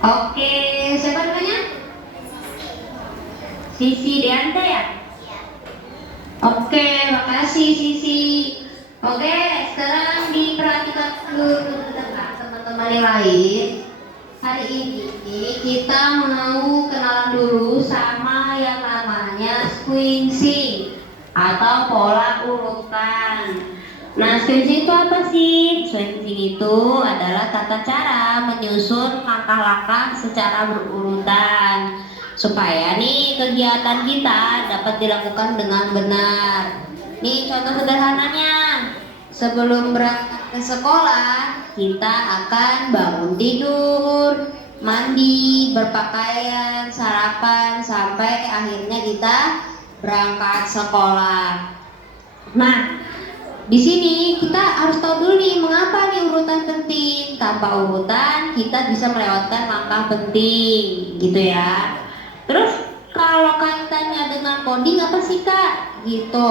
Oke, siapa namanya? Sisi Deanta ya? Oke, makasih Sisi. Oke, sekarang diperhatikan dulu teman-teman yang lain. Hari ini kita mau kenalan dulu sama yang namanya sequencing atau pola urutan. Nah, sequencing itu apa sih? Sequencing itu adalah tata cara menyusun langkah-langkah secara berurutan supaya nih kegiatan kita dapat dilakukan dengan benar. Nih contoh sederhananya, sebelum berangkat ke sekolah kita akan bangun tidur, mandi, berpakaian, sarapan sampai akhirnya kita berangkat sekolah. Nah, di sini kita harus tahu dulu nih mengapa nih urutan penting. Tanpa urutan kita bisa melewatkan langkah penting, gitu ya. Terus kalau kaitannya dengan coding apa sih Kak? Gitu.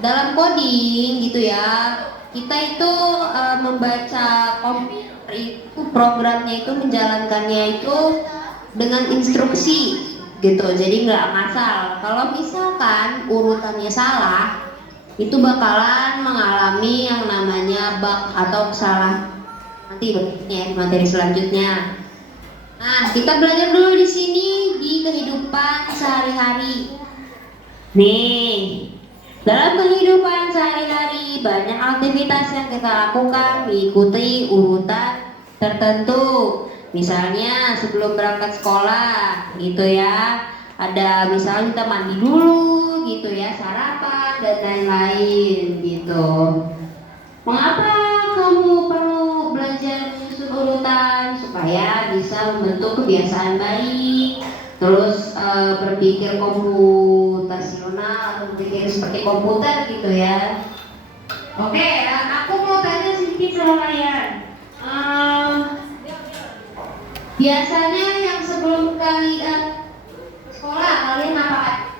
Dalam coding gitu ya, kita itu membaca komputer itu programnya itu menjalankannya itu dengan instruksi gitu. Jadi nggak ngasal. Kalau misalkan urutannya salah, itu bakalan mengalami yang namanya bug atau kesalahan nanti berikutnya di materi selanjutnya. Nah, kita belajar dulu di sini di kehidupan sehari-hari. Nih, dalam kehidupan sehari-hari banyak aktivitas yang kita lakukan mengikuti urutan tertentu. Misalnya sebelum berangkat sekolah, gitu ya. Ada misalnya kita mandi dulu, gitu ya, sarapan dan lain-lain, gitu. Mengapa kamu perlu belajar menyusun urutan supaya bisa membentuk kebiasaan baik, terus berpikir komputasional atau berpikir seperti komputer gitu ya. Oke, aku mau tanya sedikit sama kalian. Biasanya yang sebelum kalian sekolah kalian apa?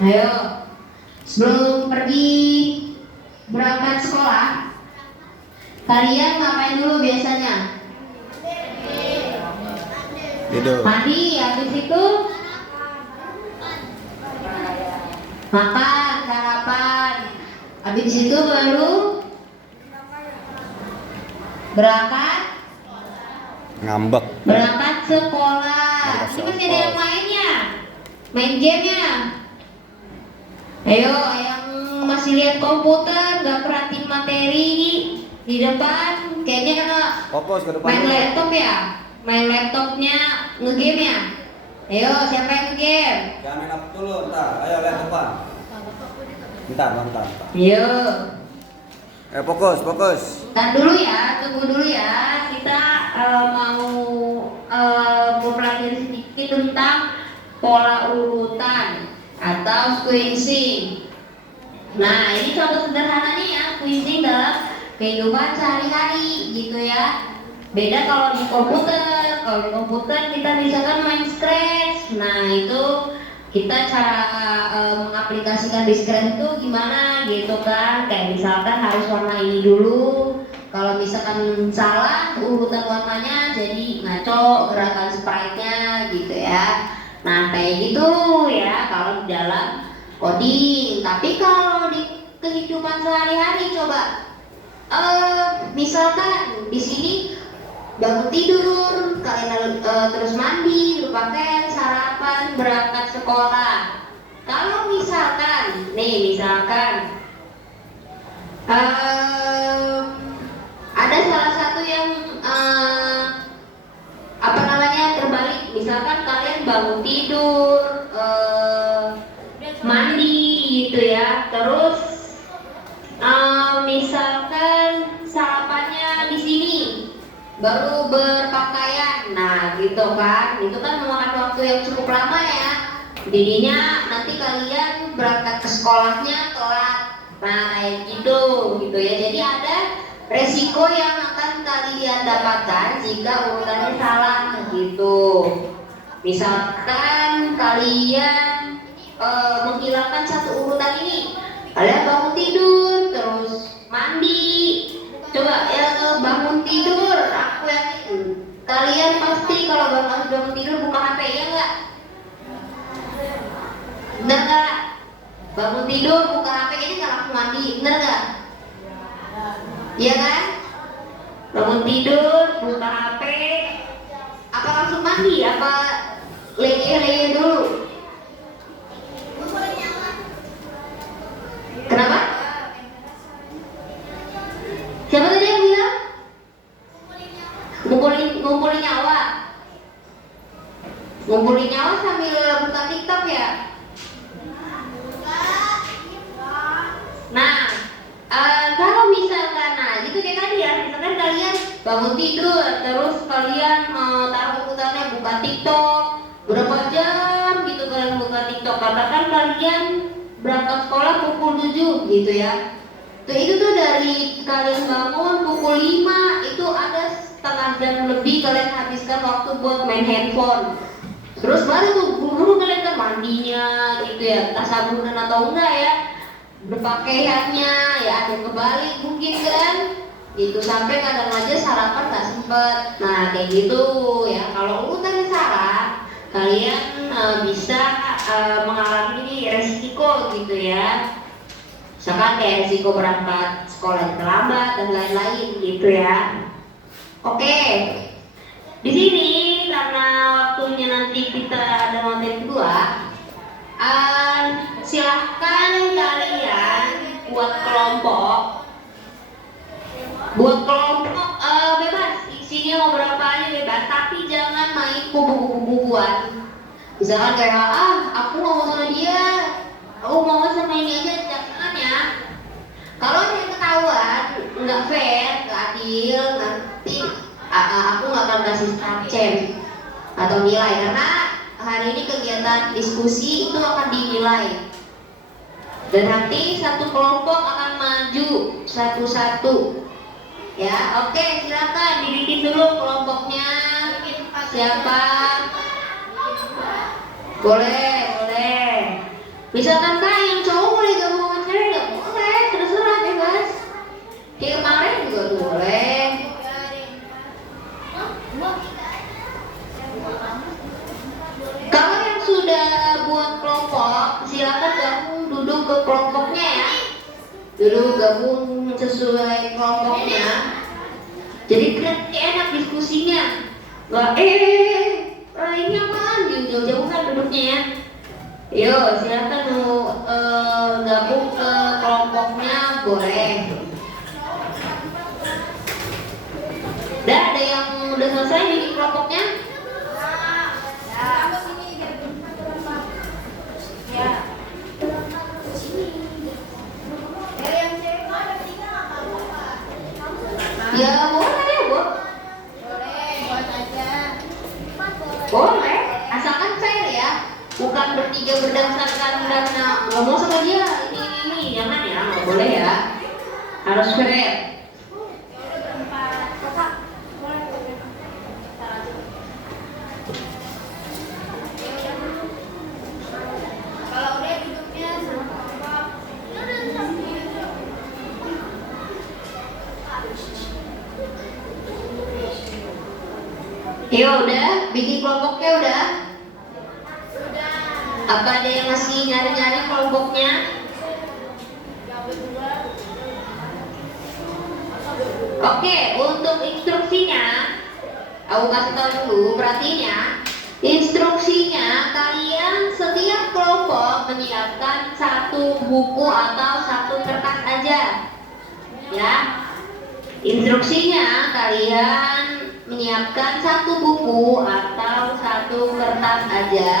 Ayo, sebelum pergi berangkat sekolah, kalian ngapain dulu biasanya? Tidur. Mandi, habis itu makan, sarapan, habis itu baru Ngambek. berangkat sekolah. Berangkat Ini masih ada yang sekolah. mainnya, main gamenya. Ayo, yang masih lihat komputer, gak perhatiin materi di depan, kayaknya Fokus ke depan main dulu. laptop ya, main laptopnya ngegame ya. Ayo, siapa yang ngegame? Jangan main laptop dulu, ntar. Ayo lihat depan. Bentar. Ayo, Fokus. tar dulu ya, tunggu dulu ya. Kita mau mempelajari sedikit tentang pola urutan atau sequencing. Nah, ini contoh sederhananya ya, sequencing dalam kehidupan sehari-hari gitu ya. Beda kalau di komputer. Kalau di komputer kita misalkan main Scratch. Nah, itu kita cara mengaplikasikan di Scratch itu gimana gitu kan. Kayak misalkan harus warna ini dulu. Kalau misalkan salah urutan warnanya jadi ngaco gerakan sprite-nya gitu ya. Nah, kayak gitu ya kalau di dalam coding. Tapi kalau di kehidupan sehari-hari coba misalkan di sini bangun tidur, kalian terus mandi, berpakaian, sarapan, berangkat sekolah. Kalau misalkan ada salah satu yang terbalik, misalkan kalian bangun tidur, mandi gitu ya, terus misalkan sarapannya di sini, baru berpakaian, nah gitu kan, itu kan memakan waktu yang cukup lama ya, jadinya nanti kalian berangkat ke sekolahnya telat, nah kayak gitu ya, jadi ada resiko yang akan kalian dapatkan jika urutannya salah gitu. Misalkan kalian menghilangkan satu urutan ini, kalian bangun tidur terus mandi, coba ya bangun tidur bangun tidur buka HP, ya nggak? Bener nggak? Bangun tidur buka HP ini nggak langsung mandi, bener nggak? Iya kan? Bangun tidur buka HP, apa langsung mandi? Apa leye dulu? Kenapa? Siapa tadi yang bilang? Ngumpulin nyawa. Ngumpulin nyawa sambil buka TikTok ya? Nah, kalau misalkan, nah gitu kayak tadi ya, misalkan kalian bangun tidur, terus kalian taruh komputernya buka TikTok, berapa jam gitu kalian buka TikTok, katakan kalian berangkat sekolah pukul 7 gitu ya. Itu tuh dari kalian bangun pukul 5, itu ada setengah jam lebih kalian habiskan waktu buat main handphone. Terus baru tuh buru-buru kalian ke mandinya gitu ya, entah sabunan atau enggak ya, berpakaiannya ya ada yang kebalik mungkin kan gitu, sampai kadang aja sarapan nggak sempet. Nah kayak gitu ya, kalau lu tadi Sarah, kalian bisa mengalami resiko gitu ya, misalkan kayak resiko berangkat sekolah yang terlambat dan lain-lain gitu ya. Oke, di sini karena waktunya nanti kita ada materi kedua, silahkan kalian buat kelompok bebas, isinya mau berapa aja bebas, tapi jangan main kubu-kubuan. Misalkan kayak aku mau sama dia, aku mau sama ini aja, jangan ya. Kalau ada yang ketahuan nggak fair, nggak adil, nanti aku nggak akan kasih absen atau nilai, karena hari ini kegiatan diskusi itu akan dinilai. Dan nanti satu kelompok akan maju satu-satu. Ya, oke, silakan dibikin dulu kelompoknya. Siapa? Boleh. Misalkan Kak yang cowok boleh gabung sama cewek, nggak boleh, terserah bebas. Kayak kemarin juga boleh. Kalau yang sudah buat kelompok, silakan gabung duduk ke kelompoknya ya. Duduk gabung sesuai kelompoknya. Jadi enak diskusinya. Nggak ini apaan? Jauh-jauhan duduknya ya. Yo, silakan mau gabung ke kelompoknya boleh. Dan ada yang udah selesai bikin kelompoknya? Ya boleh ya Bu. Boleh, asalkan fair ya. Bukan bertiga berdasarkan karena ngomong sama dia ini jangan ya, nggak boleh ya. Harus fair. Ya udah, bikin kelompoknya udah. Apa ada yang masih nyari-nyari kelompoknya? Oke, untuk instruksinya, aku kasih tahu dulu, perhatiin ya. Instruksinya, kalian setiap kelompok menyiapkan satu buku atau satu kertas aja. Ya. Instruksinya, kalian menyiapkan satu buku atau satu kertas aja.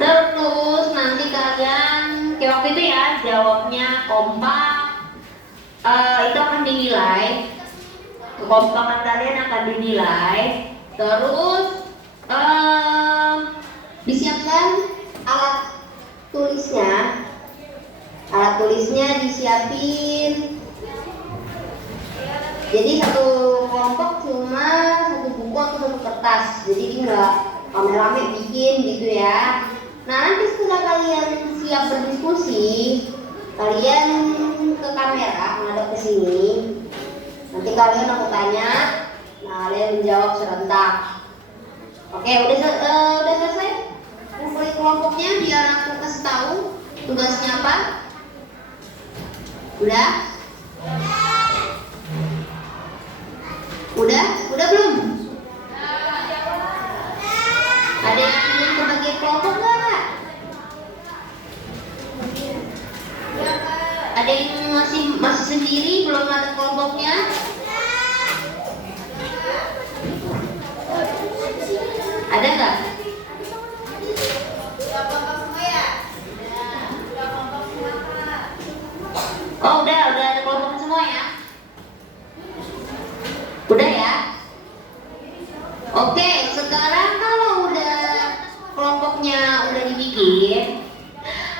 Terus nanti kalian kayak waktu itu ya, jawabnya kompak. Itu akan dinilai. Kekompakan kalian akan dinilai. Terus disiapkan alat tulisnya. Alat tulisnya disiapin. Jadi satu kelompok cuma satu buku atau satu kertas. Jadi nggak rame-rame bikin gitu ya. Nah nanti setelah kalian siap berdiskusi, kalian ke kamera menghadap ke sini. Nanti kalian aku tanya, nah kalian menjawab serentak. Oke, udah selesai? Kumpulin kelompoknya biar aku kasih tahu tugasnya apa. Udah? Udah belum? Ada yang belum kebagi kelompok nggak? Ada yang masih sendiri belum ada kelompoknya? Ada nggak? Oh udah ada kelompok semua ya? Udah ya? Oke, sekarang kalau udah kelompoknya udah dibikin,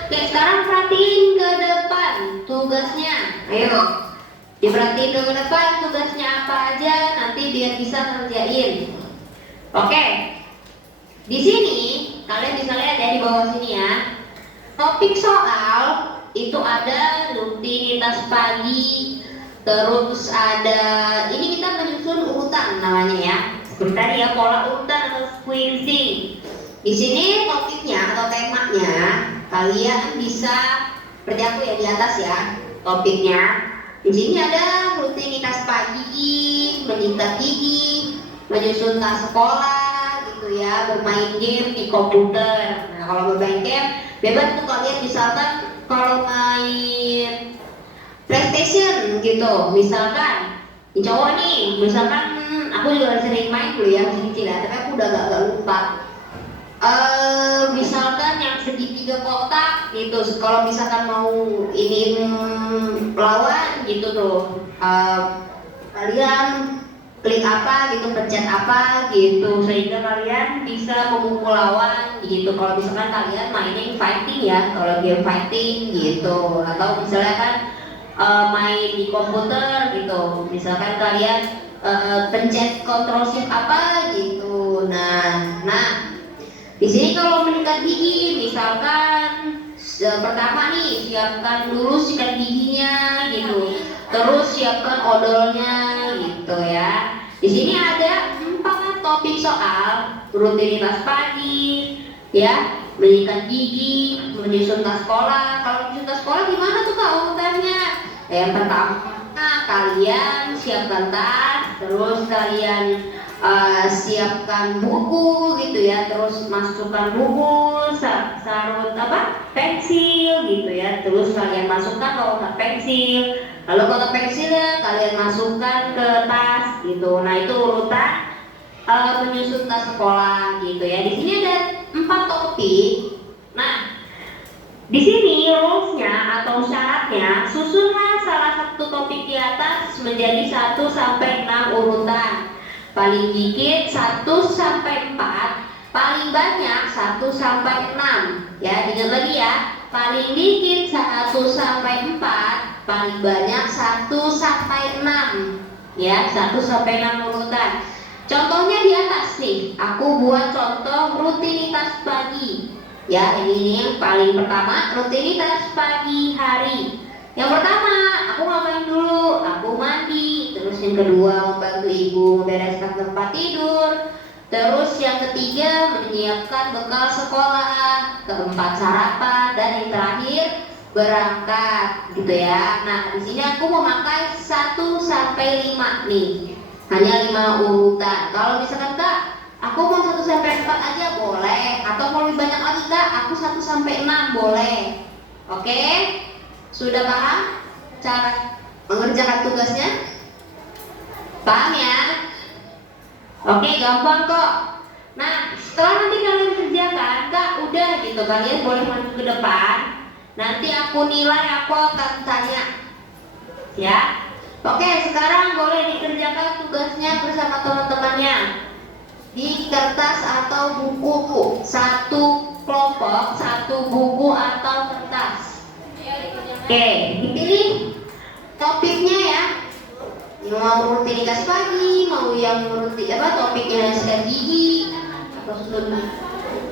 oke sekarang perhatiin ke depan tugasnya. Ayo, diperhatiin ke depan tugasnya apa aja, nanti biar bisa ngerjain. Oke, di sini kalian bisa lihat ya di bawah sini ya. Topik soal itu ada rutinitas pagi, terus ada ini kita menyusun urutan namanya ya. Seperti tadi ya pola urutan atau sequencing. Di sini topiknya atau temanya kalian bisa seperti aku ya di atas ya topiknya. Di sini ada rutinitas pagi, menyikat gigi, menyusun tas sekolah gitu ya, bermain game di komputer. Nah kalau bermain game bebas tuh kalian misalkan kalau main PlayStation gitu, misalkan cowok nih, misalkan aku juga sering main dulu ya masih kecil ya, tapi aku udah gak lupa. Misalkan yang segitiga kotak gitu, kalau misalkan mau ini lawan gitu tuh, kalian klik apa gitu, pencet apa gitu, sehingga kalian bisa memukul lawan gitu. Kalau misalkan kalian mainnya fighting ya, kalau game fighting gitu, atau misalnya kan main di komputer gitu, misalkan kalian pencet Ctrl Shift apa gitu. Nah di sini kalau meningkat gigi, misalkan pertama nih siapkan dulu sikat giginya gitu, terus siapkan odolnya gitu ya. Di sini ada 4 topik soal: rutinitas pagi, ya, menyikat gigi, menyusun tas sekolah. Kalau menyusun tas sekolah gimana tuh kak urutannya? Yang pertama kalian siapkan tas, terus kalian siapkan buku gitu ya, terus masukkan buku, sarut apa, pensil gitu ya, terus kalian masukkan kotak pensil, lalu kotak pensilnya kalian masukkan ke tas gitu. Nah itu urutan menyusun tas sekolah gitu ya. Di sini ada 4 topik. Nah di sini rulesnya atau syaratnya, susunlah salah satu topik di atas menjadi 1 sampai 6 urutan. Paling dikit 1 sampai 4, paling banyak 1 sampai 6. Ya, ingat lagi ya. Paling dikit 1 sampai 4, paling banyak 1 sampai 6. Ya, 1 sampai 6 urutan. Contohnya di atas nih. Aku buat contoh rutinitas pagi. Ya, ini yang paling pertama, rutinitas pagi hari. Yang pertama, aku ngapain dulu? Aku mandi. Terus yang kedua, membantu ibu membereskan tempat tidur. Terus yang ketiga, menyiapkan bekal sekolah. Keempat, sarapan. Dan yang terakhir, berangkat gitu ya. Nah, di sini aku memakai 1 sampai 5 nih. Hanya 5 urutan. Kalau misalkan kak, aku mau 1 sampai 4 aja boleh, atau mau lebih banyak lagi kak, aku 1 sampai 6 boleh. Oke? Sudah paham cara mengerjakan tugasnya? Paham ya? Oke, gampang kok. Nah, setelah nanti kalian kerjakan, kak udah gitu, kalian boleh maju ke depan. Nanti aku nilai, aku akan tanya. Ya? Oke, sekarang boleh dikerjakan tugasnya bersama teman-temannya di kertas atau buku. 1 kelompok, 1 buku atau kertas. Oke, dipilih topiknya ya. Yang mau rutinitas pagi, mau yang topiknya sikat gigi atau susun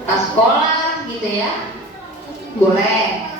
tas sekolah gitu ya. Boleh.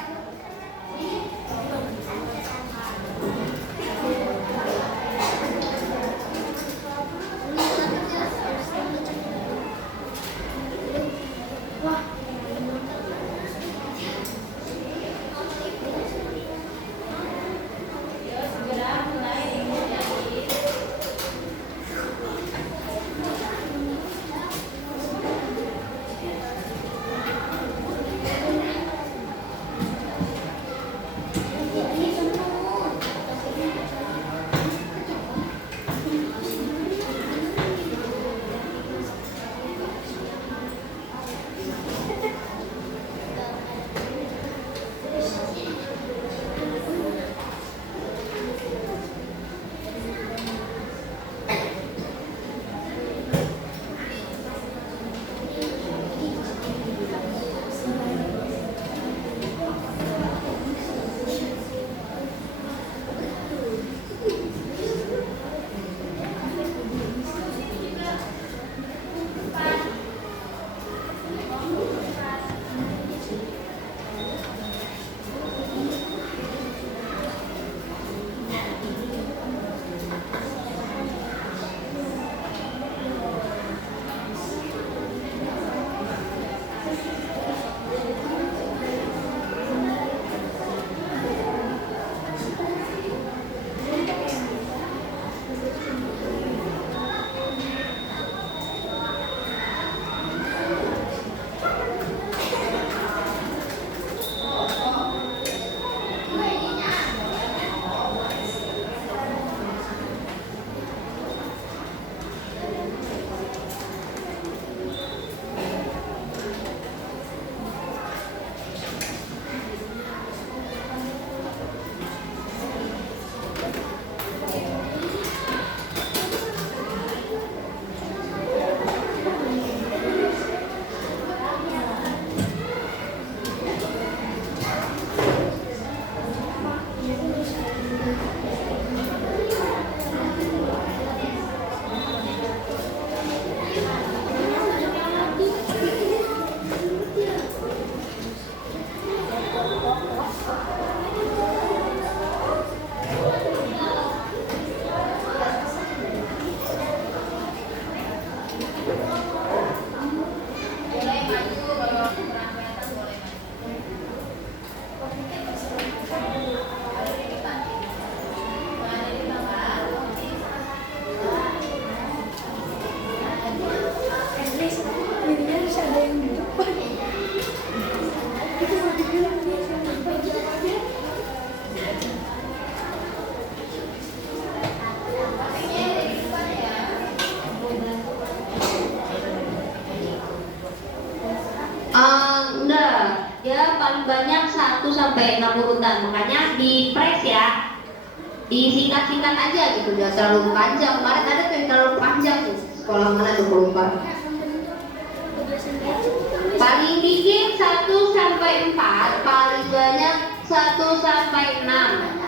1 sampai 6 urutan. Makanya di press ya, disingkat-singkat aja gitu, jangan terlalu panjang. Kemarin ada tuh yang terlalu panjang tuh, sekolah mana tuh lupa. Paling dikit 1 sampai 4, paling banyak 1 sampai 6.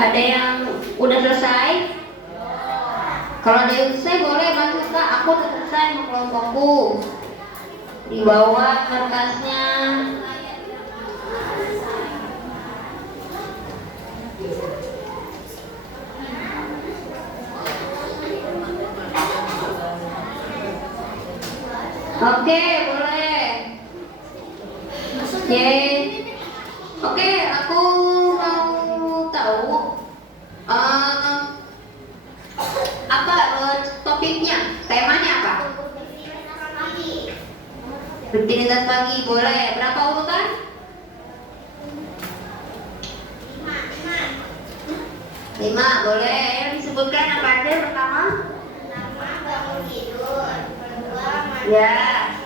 Ada yang udah selesai? Kalau ada yang selesai boleh bantu Kak, aku udah selesai sama kelompokku. Di bawah kertasnya. Oke, boleh. Yeay. Oke, aku mau tahu apa topiknya, temanya apa? Rutinitas pagi, boleh. Berapa urutan? 5, boleh. Yang disebutkan apa aja pertama? Pertama, bangun tidur. Kedua, mandi, Ya.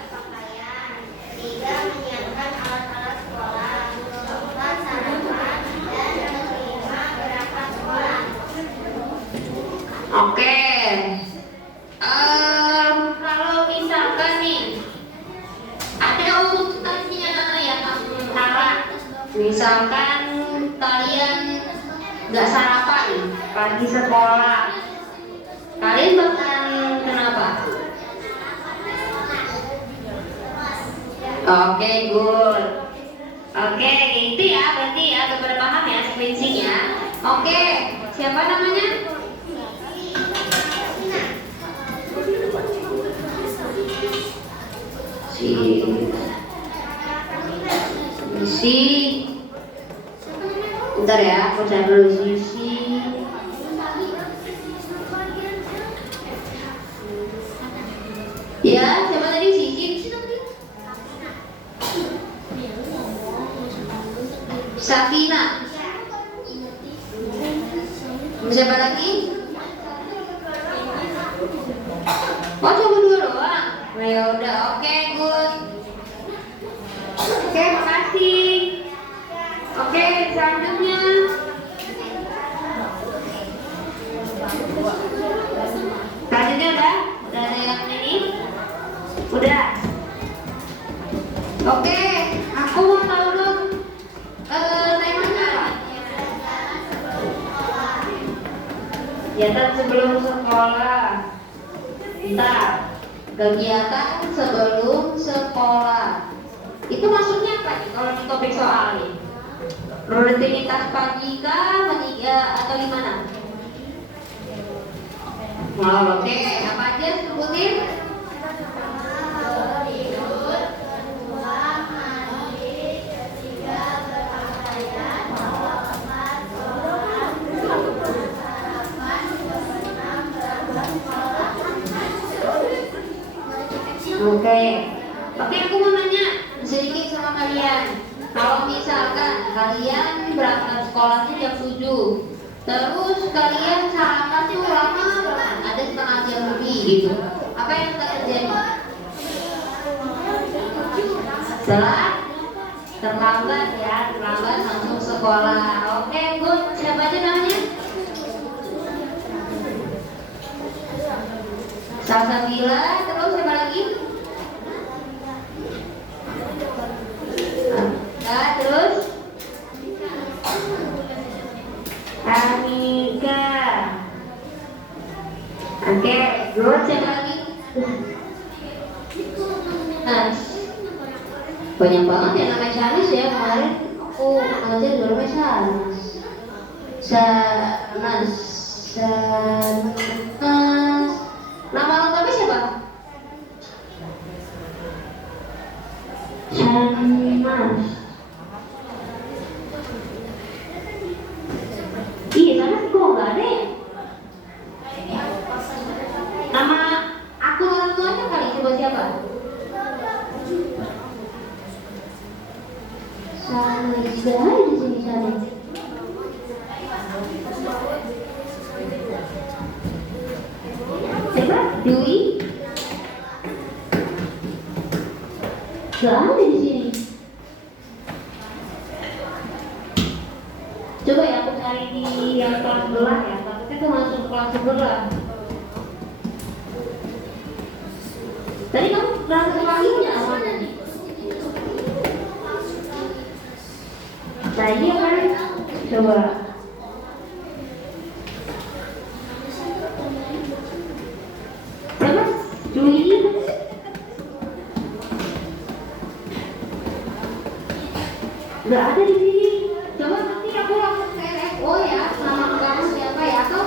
pakaian. Ketiga, menyiapkan alat-alat sekolah. Keempat, sarapan. Dan yang kelima, berangkat sekolah. Oke. Kalau misalkan nih ada urutannya yang antara, misalkan kalian nggak sarapan pagi sekolah, kalian bakal kenapa? Oke, good. Oke, itu ya, berarti ya udah paham ya sequencingnya. Oke, siapa namanya? Si bentar ya, aku cari dulu Sisi. Ya, siapa tadi Sisi? Safina. Siapa lagi? Oh, cuma 2 doang. Nah, ya udah, oke, good. Oke, makasih. Oke, selanjutnya. Selanjutnya udah ada yang ini? Udah. Oke, aku mau tahu dong temanya apa? Kegiatan sebelum sekolah. Bentar. Kegiatan sebelum sekolah. Itu maksudnya apa nih kalau di topik soal nih? Rutinitas pagi kah, atau gimana? Oh, oke, apa aja sebutin? Tidur. Kedua, mandi. Ketiga, berpakaian. Keempat, sholat. Sarapan. Keenam, berangkat sekolah. Oke, aku mau nanya sedikit sama kalian. Kalau misalkan kalian berangkat sekolahnya jam 7, terus kalian sarapan tuh lama banget, ada setengah jam lebih gitu. Apa yang terjadi? Telat, terlambat ya, terlambat langsung sekolah. Oke, good. Siapa aja namanya? Salsabila, terus siapa lagi? Nah, terus Anika. Oke, good. Siapa lagi? Banyak banget ya namanya Shanas ya. Kemarin aku ngajar namanya Shanas. Shanas. Nama lengkapnya siapa? Shanas. Iya, Shanas kok nggak ada ya? Nama akun orang tuanya kali, coba siapa? Shanas, sudah ada di sini Shanas. Siapa? Dwi? Gak ada di sini. Coba ya aku cari di yang kelas sebelah ya. Takutnya tuh masuk kelas sebelah. Tadi kamu berangkat paginya awalnya nih. Nah iya kan? Coba. Siapa? Dwi? Gak ada di sini. Coba nanti aku langsung ke RFO ya. Nama kamu siapa ya? Atau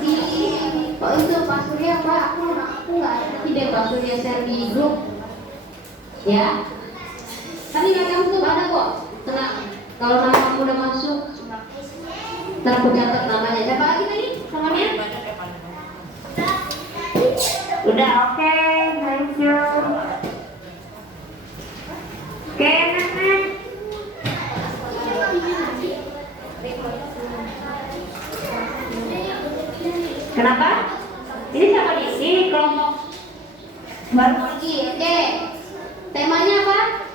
di itu Pak Surya Pak? Aku nggak ada. Nanti deh Pak Surya share di grup. Ya. Kan di belakang tuh ada kok. Tenang. Kalau nama kamu udah masuk, ntar aku catat namanya. Siapa lagi tadi namanya? Udah, oke, thank you. Oke, next. Kenapa? Ini siapa nih? Ini kelompok baru lagi, oke. Temanya apa?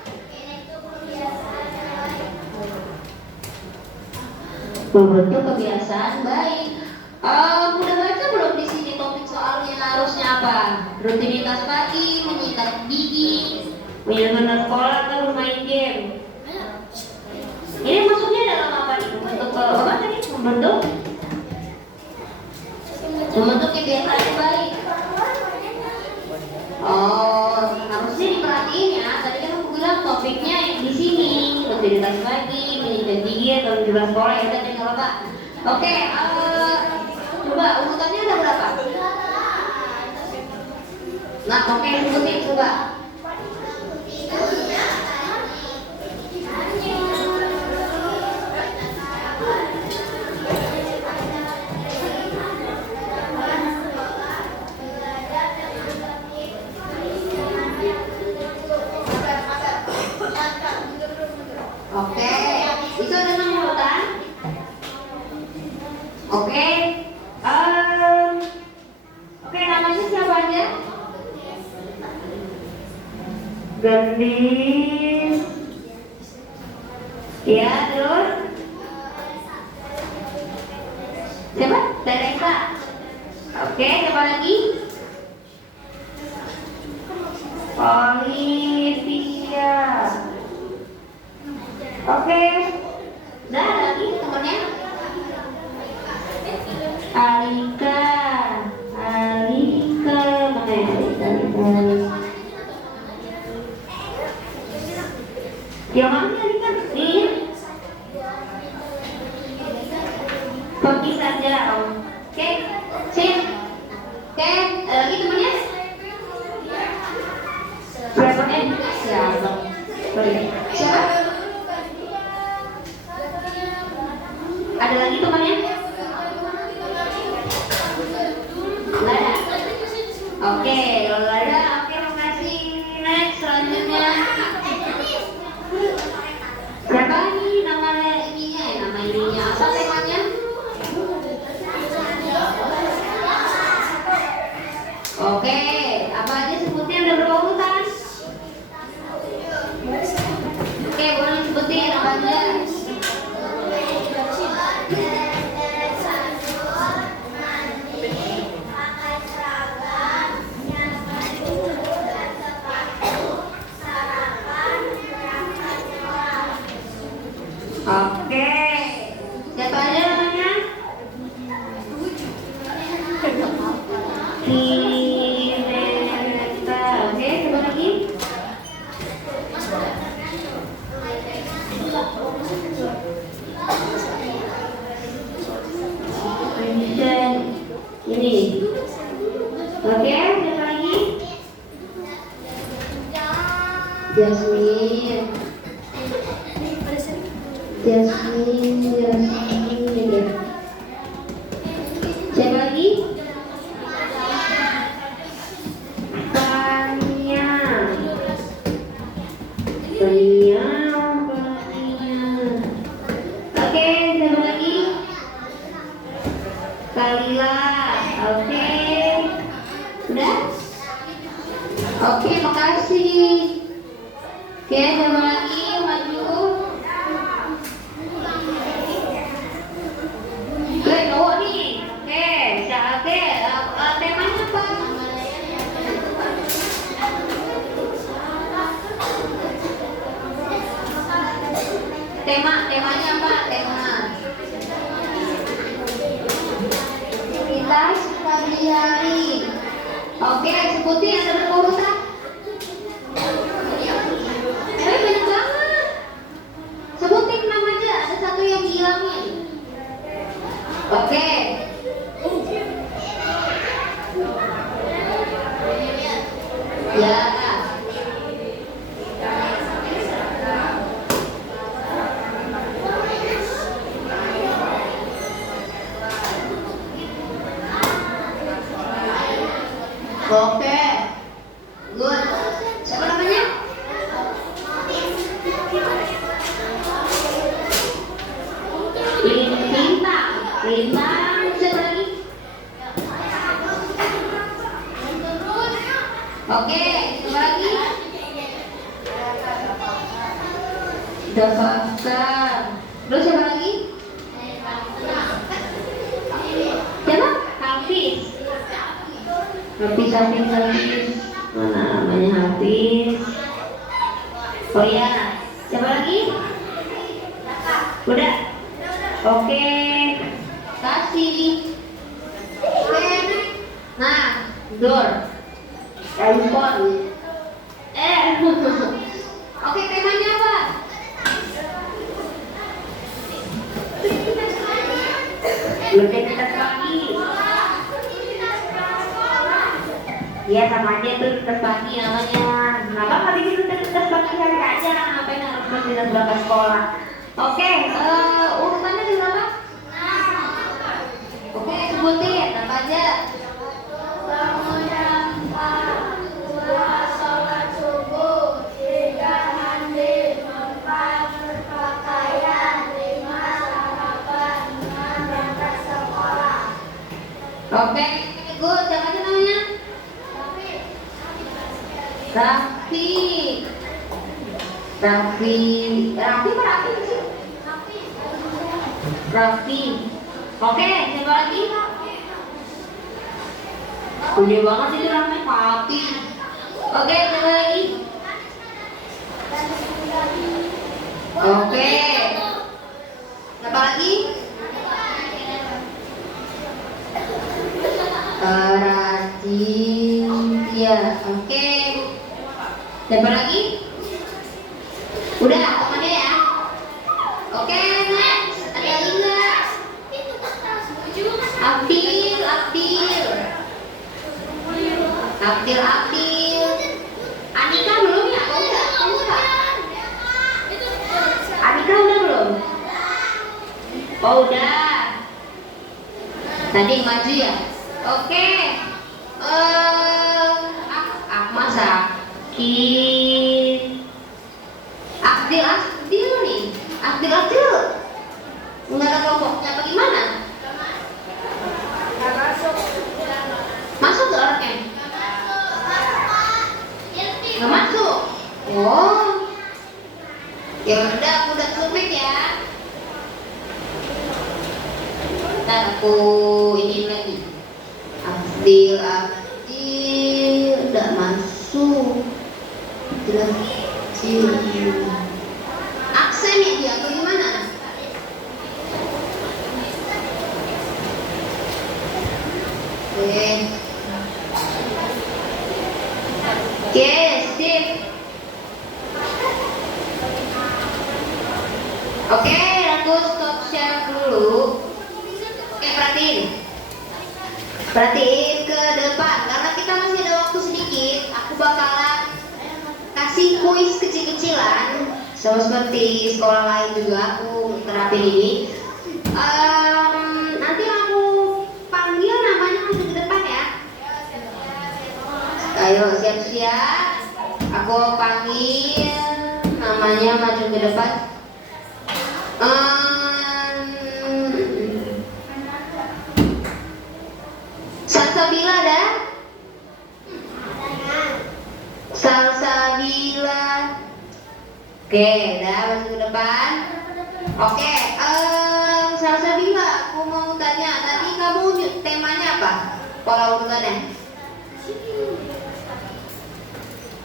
Membentuk kebiasaan baik. Udah baca belum di sini topik soalnya harusnya apa? Rutinitas pagi, menyikat gigi, menyusun sekolah atau bermain game. Ini maksudnya dalam apa nih? Membentuk apa tadi? Membentuk kebiasaan yang baik. Oh, harusnya diperhatiin ya. Tadi kan aku bilang topiknya yang di sini, rutinitas pagi, menyikat gigi atau menjelaskan sekolah ya udah tinggal apa? Oke, coba urutannya ada berapa? Nah, oke, sebutin coba. Oke, itu ada 6 urutan. Oke, oke, namanya siapa aja? Gendis. Ya, terus? Siapa? Teresa. Oke, siapa lagi? Olivia. Oke, udah ada lagi temennya? Alika, mana ya Alika? Yang mana Alika? Ini pergi saja, oke, sip, oke, lagi temennya? Siapa? Siapa? Siapa? Ada lagi temannya? Nggak ada? Oke, kalau nggak ada, oke, makasih. Next, selanjutnya siapa nih nama ininya ya? Nama ininya apa temanya? Oke, apa aja sebutnya udah berapa urutan? Oke, boleh sebutin apa aja? Oke, siapa aja namanya? Kineta. Oke, siapa lagi? Vincent. Ini. Oke, siapa lagi? Jasmine. Siapa lagi? Tania. Oke, siapa lagi? Kalila. Oke. Udah? Oke, makasih. Oke, siapa lagi? Maju. Cowok nih. Oke, temanya apa? Temanya apa? Aktivitas pagi-hari. Oke, sebutin ada berapa urutan? Banyak banget. Sebutin nama aja, ada satu yang dihilangin. Oke. Ya. Oke. Good. Siapa namanya? Lintang. Lintang. Siapa lagi? Oke. Siapa lagi? Daftar. Terus siapa lagi? Siapa? Hafiz. Hafiz, Hafiz, Hafiz. Mana namanya Hafiz? Oh iya. Siapa lagi? Udah. Oke. Kasih. Oke. Nah, door. Handphone. Oke, temanya apa? Rutinitas pagi. Iya sama aja tuh rutinitas pagi namanya. Kenapa nggak bikin rutinitas pagi hari aja? Ngapain harus rutinitas berangkat sekolah? Oke, urutannya di berapa? Oke, sebutin apa aja? Bangun jam 4, 2 sholat subuh, 3 mandi, 4 berpakaian, 5 sarapan, 6 berangkat sekolah. Oke, good. Siapa aja namanya? Raffi. Raffi. Raffi apa Raffi sih? Raffi. Oke, siapa lagi? Gede banget itu namanya Raffi. Oke, siapa lagi? Oke. Siapa lagi? Rajin. Ya, oke. Siapa lagi? Udah, temannya ya. Oke, next. Ada lagi nggak? Abdil, Abdil. Abdil, Abdil. Anika belum ya? Oh, udah, udah. Anika udah belum? Oh, udah. Tadi maju ya? Oke. Ahmad sakit. Abdil, Abdil nih. Abdil, Abdil. Nggak ada kelompoknya apa gimana? Masuk ke orangnya? Nggak masuk. Oh. Ya udah, aku udah submit ya. Ntar aku ini lagi. Abdil, Abdil udah masuk. Abdil, Abdil. Aksen ya dia atau gimana? Oke. Oke, sip. Oke, aku stop share dulu. Oke, perhatiin ke depan karena kita masih ada waktu sedikit. Aku bakalan kasih kuis kecil-kecilan sama seperti sekolah lain juga aku terapin ini. Nanti aku panggil namanya masuk ke depan ya. Ayo siap-siap. Aku panggil namanya maju ke depan. Salsabila ada? Salsabila. Oke, dah masuk ke depan. Oke, Salsabila, aku mau tanya tadi kamu temanya apa? Pola urutannya?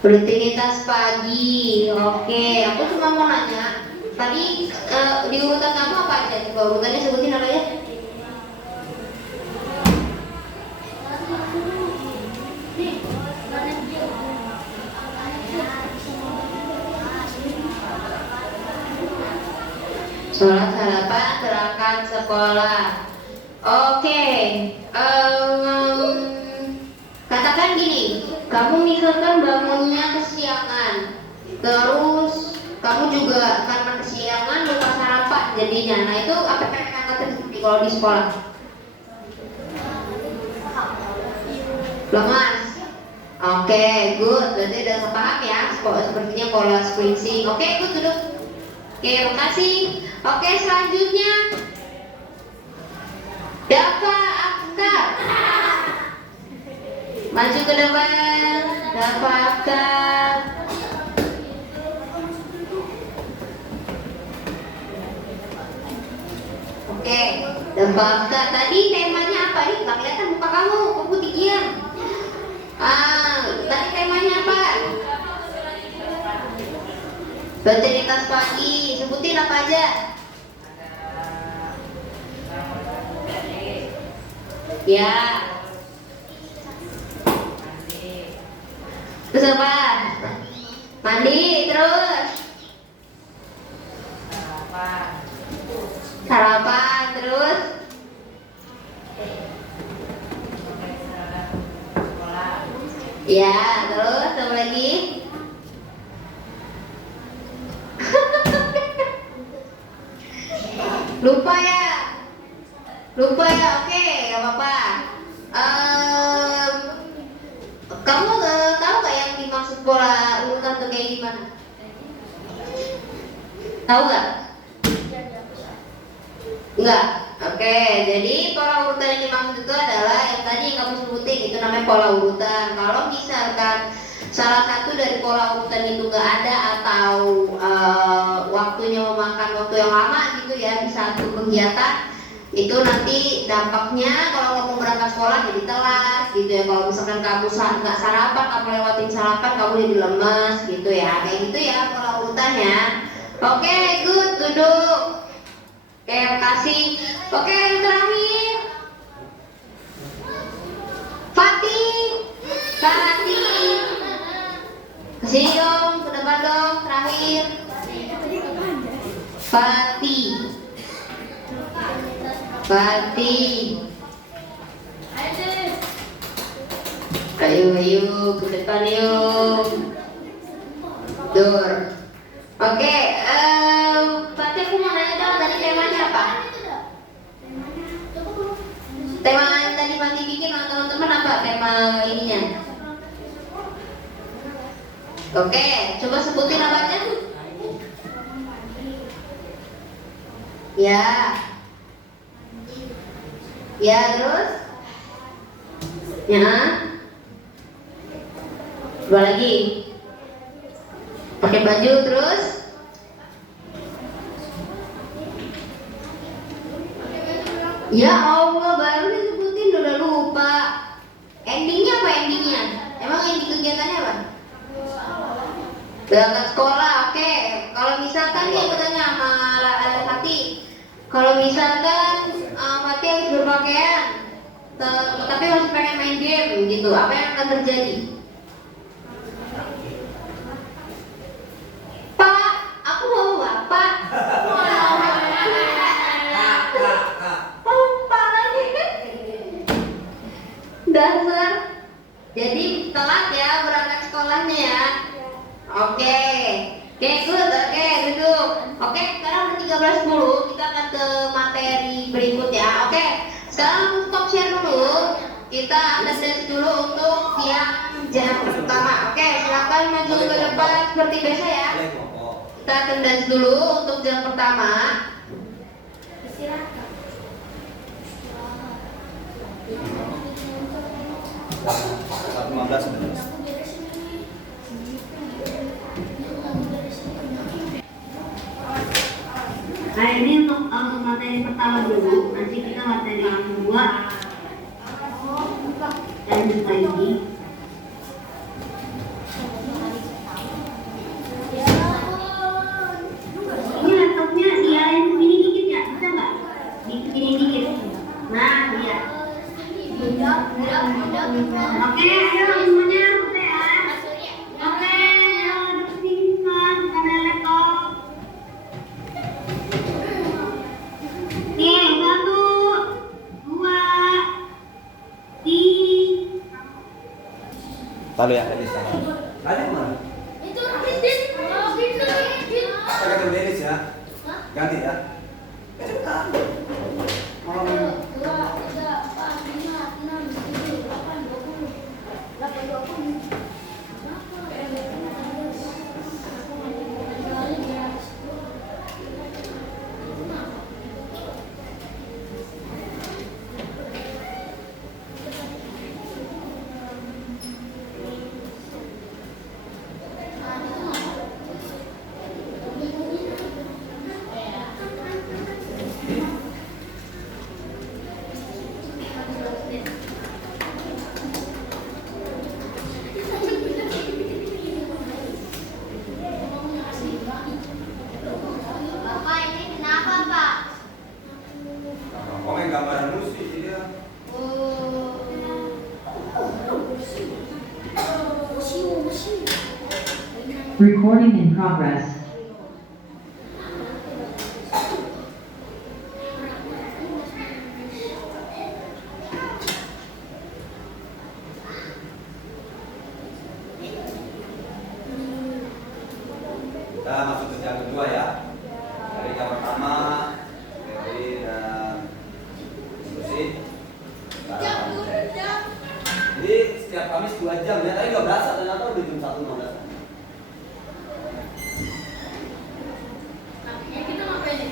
Rutinitas pagi. Oke, aku cuma mau nanya. Tadi di urutan kamu apa aja? Coba urutannya sebutin apa ya? Sholat, sarapan, berangkat sekolah. Oke, katakan gini, kamu misalkan bangunnya kesiangan, terus kamu juga karena kesiangan lupa sarapan jadinya. Nah itu apa yang kata terjadi kalau di sekolah? Lemas. Oke, good. Berarti udah paham ya, sepertinya pola spacing. Oke, good, duduk. Oke, makasih. Oke, selanjutnya Dava Akhtar. Maju ke depan. Dava Akhtar. Oke, Dava Akhtar. Tadi temanya apa nih? Nggak kelihatan muka kamu tinggian. Tadi temanya apa? Rutinitas pagi. Sebutin apa aja? Ya. Terus apa? Mandi terus. Sarapan terus. Ya, terus apa lagi? Lupa ya? Lupa ya? Oke, gak apa-apa. Kamu tahu gak yang dimaksud pola urutan tuh kayak gimana? Tahu gak? Enggak. Oke, jadi pola urutan yang dimaksud itu adalah yang tadi yang kamu sebutin, itu namanya pola urutan. Kalau misalkan salah satu dari pola urutan itu nggak ada atau waktunya memakan waktu yang lama gitu ya di satu kegiatan, itu nanti dampaknya kalau kamu berangkat sekolah jadi telat gitu ya. Kalau misalkan kamu nggak sarapan, kamu lewatin sarapan, kamu jadi lemes gitu ya, kayak gitu ya pola urutannya. Oke, good, duduk. Oke, makasih. Oke, yang terakhir Fatih. Kesini dong, ke depan dong, terakhir Fatih. Ayo ke depan yuk. Dur. Oke, Fatih, aku mau nanya dong, tadi temanya apa? Tema yang tadi Fatih bikin sama teman-teman apa tema ininya? Oke, coba sebutin apanya? Ya. Ya, terus? Ya. Coba lagi. Pakai baju terus? Ya Allah, baru disebutin udah lupa. Endingnya apa endingnya? Emang ending kegiatannya apa? Berangkat sekolah, oke. Kalau misalkan nih aku tanya sama Fatih, kalau misalkan Fatih harus berpakaian, tapi masih pengen main game gitu, apa yang akan terjadi? Pak, aku mau bapak. Pak lagi. Dasar. Jadi telat ya berangkat sekolahnya ya. Oke, good, oke, duduk. Oke, sekarang udah 13.10, kita akan ke materi berikut ya. Oke, sekarang stop share dulu. Kita attendance dulu untuk yang jam pertama. Oke, silakan maju ke depan seperti biasa ya. Kita attendance dulu untuk jam pertama. Silakan. 15 Nah, ini untuk materi pertama dulu. Nanti kita materi yang kedua lanjut lagi. Ini laptopnya diarahin ke sini dikit ya, bisa nggak? Sini dikit. Nah, iya. Oke, ayo semuanya, oke ya. Oke, duduk sini semua, ada laptop. Nih, 1, 2, 3. Lalu ya, tadi sana. Tadi mana? Itu Pakai terdenis ya. Ganti ya. Cepetan. Mau 2, 3, 4, 5, 6, 7, 8, 20. 8, 20. Recording in progress. Kita masuk ke jam kedua ya. Dari jam pertama, teori dan diskusi. Jadi setiap Kamis 2 jam ya, tapi nggak berasa ternyata udah jam 1:15. Kita ngapain nih?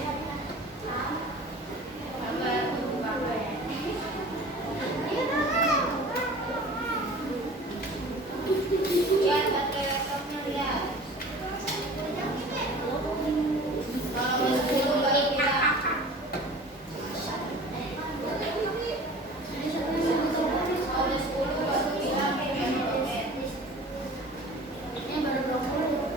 Lihat pakai laptopnya, lihat. Kalau dulu baru kita. Kalau 10 baru kita. Ini baru 20.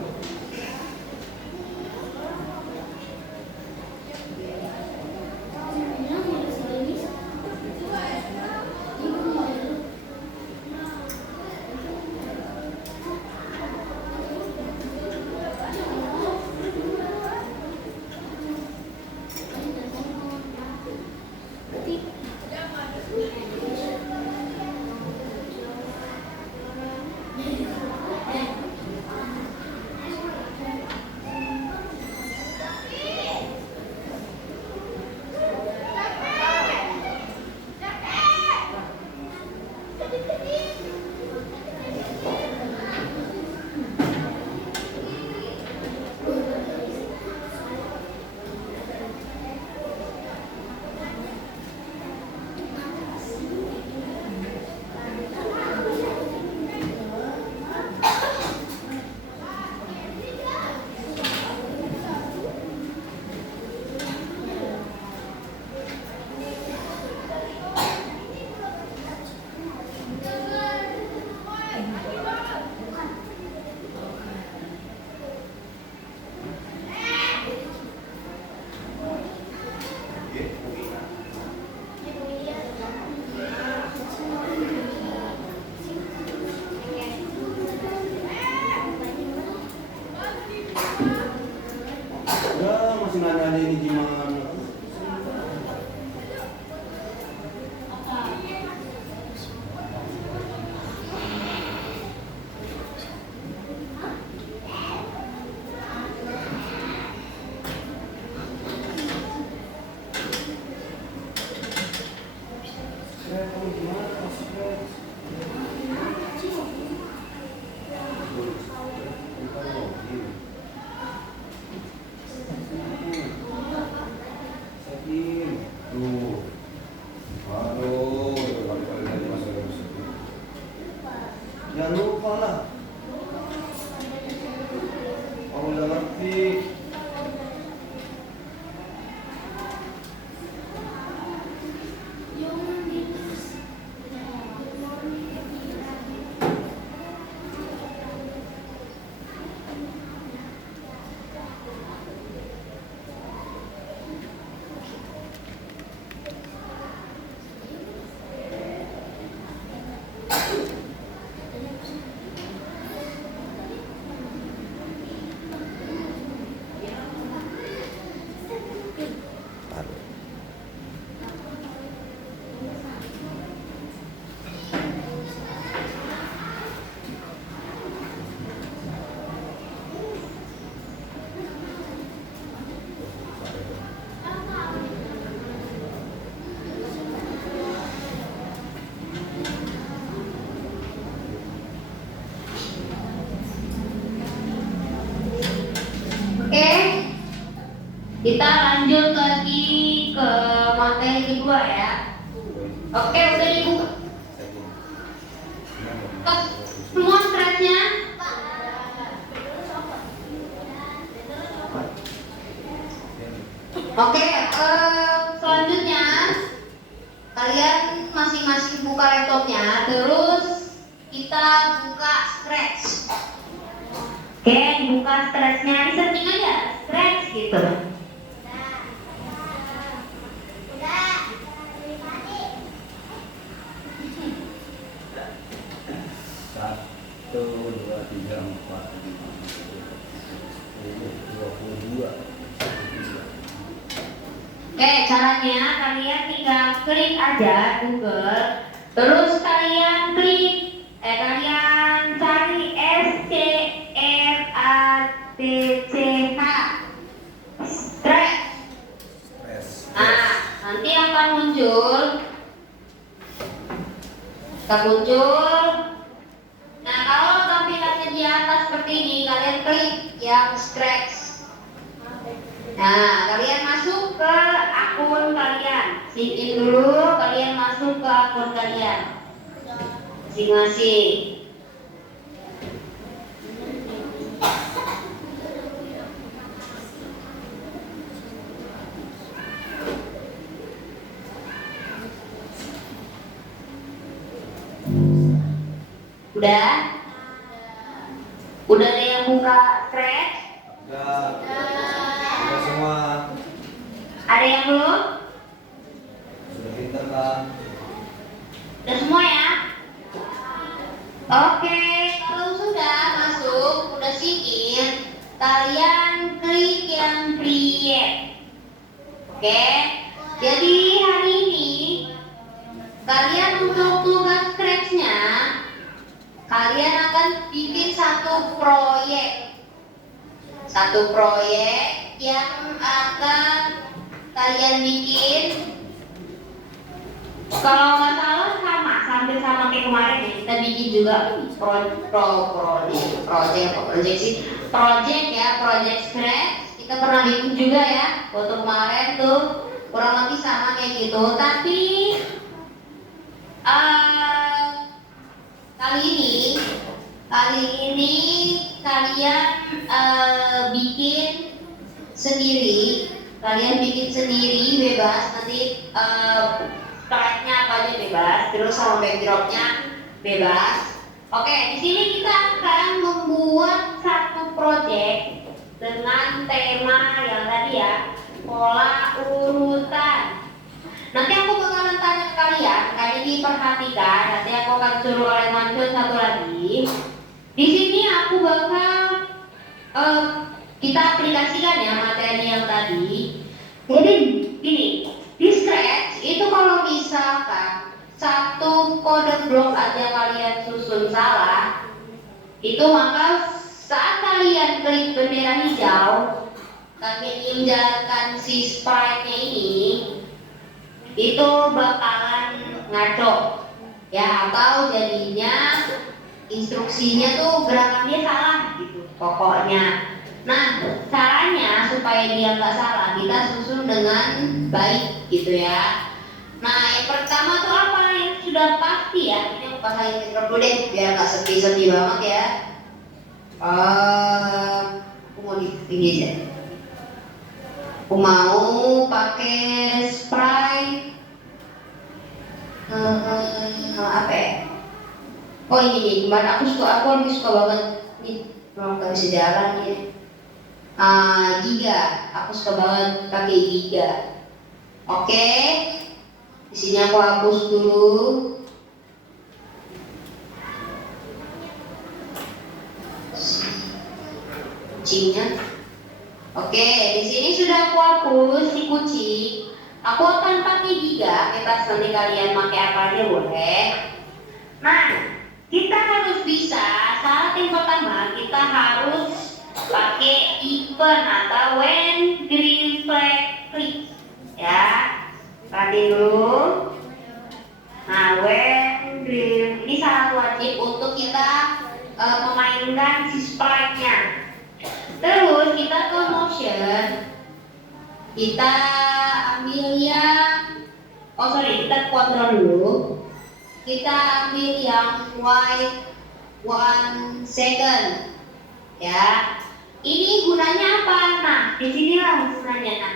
Ya, masih nanya ini gimana? Jangan lupa lah. Kalau udah ngerti. Oke, kita lanjut lagi ke materi kedua ya. Oke, udah dibuka. Semua stresnya. Oke, selanjutnya kalian masing-masing buka laptopnya, terus kita buka Scratch. Oke, dibuka Scratch-nya, di setting aja, Scratch gitu. Satu, dua, tiga, empat, lima, Oke, caranya kalian tinggal klik aja Google, terus kalian cari SCRATCH, stretch. Press. Nah, nanti akan muncul. Nah, kalau tampilannya di atas seperti ini, kalian klik yang scratch. Nah, kalian masuk ke akun kalian. Sign in dulu, kalian masuk ke akun kalian masing-masing. Udah? Udah ada yang buka scratch? Udah semua. Ada yang belum? Sudah pinter kan? Udah semua ya? Oke, kalau sudah masuk, udah sign in, kalian klik yang create. Oke, jadi hari ini kalian untuk tugas scratch-nya, kalian akan bikin satu proyek yang akan kalian bikin. Kalau nggak salah hampir sama kayak kemarin ya, kita bikin juga project scratch. Kita pernah bikin juga ya, waktu kemarin tuh kurang lebih sama kayak gitu. Tapi kali ini kalian bikin sendiri. Bebas, nanti slide-nya apa aja bebas, terus sama backdrop-nya bebas. Oke, di sini kita akan membuat satu project dengan tema yang tadi ya, pola urutan. Nanti aku bakalan tanya ke kalian diperhatikan. Nanti aku akan suruh kalian muncul satu lagi. Di sini aku bakal kita aplikasikan ya materi yang tadi. Jadi gini, di Scratch itu kalau misalkan satu kode blok aja kalian susun salah, itu maka saat kalian klik bendera hijau, kalian menjalankan si sprite-nya ini, itu bakalan ngaco ya, atau jadinya instruksinya tuh gerakannya salah gitu pokoknya. Nah, caranya supaya dia nggak salah, kita susun dengan baik gitu ya. Nah, yang pertama tuh apa yang sudah pasti ya, ini aku pasahin mikrofon dulu deh biar nggak sepi-sepi banget ya. Aku mau di tinggi aja. Aku mau pakai sprite apa ya? Oh ini nih, kemarin aku lebih suka banget nih, kalau nggak bisa jalan ya. Giga, aku suka banget pakai giga. Oke, di sini aku hapus dulu. Kucingnya. Oke, di sini sudah aku hapus si kucing. Aku akan pakai giga, bebas nanti kalian pakai apa aja boleh. Nah, kita harus bisa, syarat yang pertama kita harus pakai event atau when green flag click ya. Perhatiin dulu. Nah, when green ini syarat wajib untuk kita memainkan si sprite-nya. Terus kita ke motion, kita ambil yang kita kontrol dulu. Kita ambil yang white 1 second ya. Ini gunanya apa? Nah, disinilah gunanya. Nah,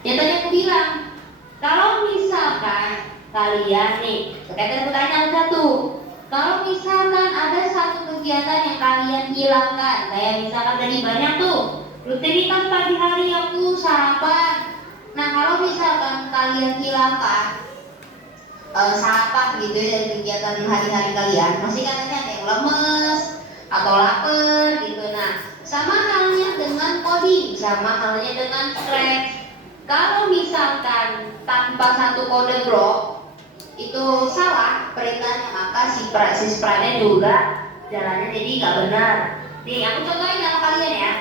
yang tadi aku bilang, kalau misalkan kalian nih, kita pertanyaan satu, kalau misalkan ada satu kegiatan yang kalian hilangkan, kayak misalkan tadi banyak tuh rutinitas pagi hari aku sarapan. Nah, kalau misalkan kalian hilangkan sarapan gitu ya dari kegiatan hari-hari kalian, pasti katanya ada yang lemes atau lapar gitu. Nah, sama halnya dengan coding, sama halnya dengan Scratch. Kalau misalkan tanpa satu kode blok itu salah perintahnya, maka si sprite juga jalannya jadi nggak benar. Nih aku contohin sama kalian ya.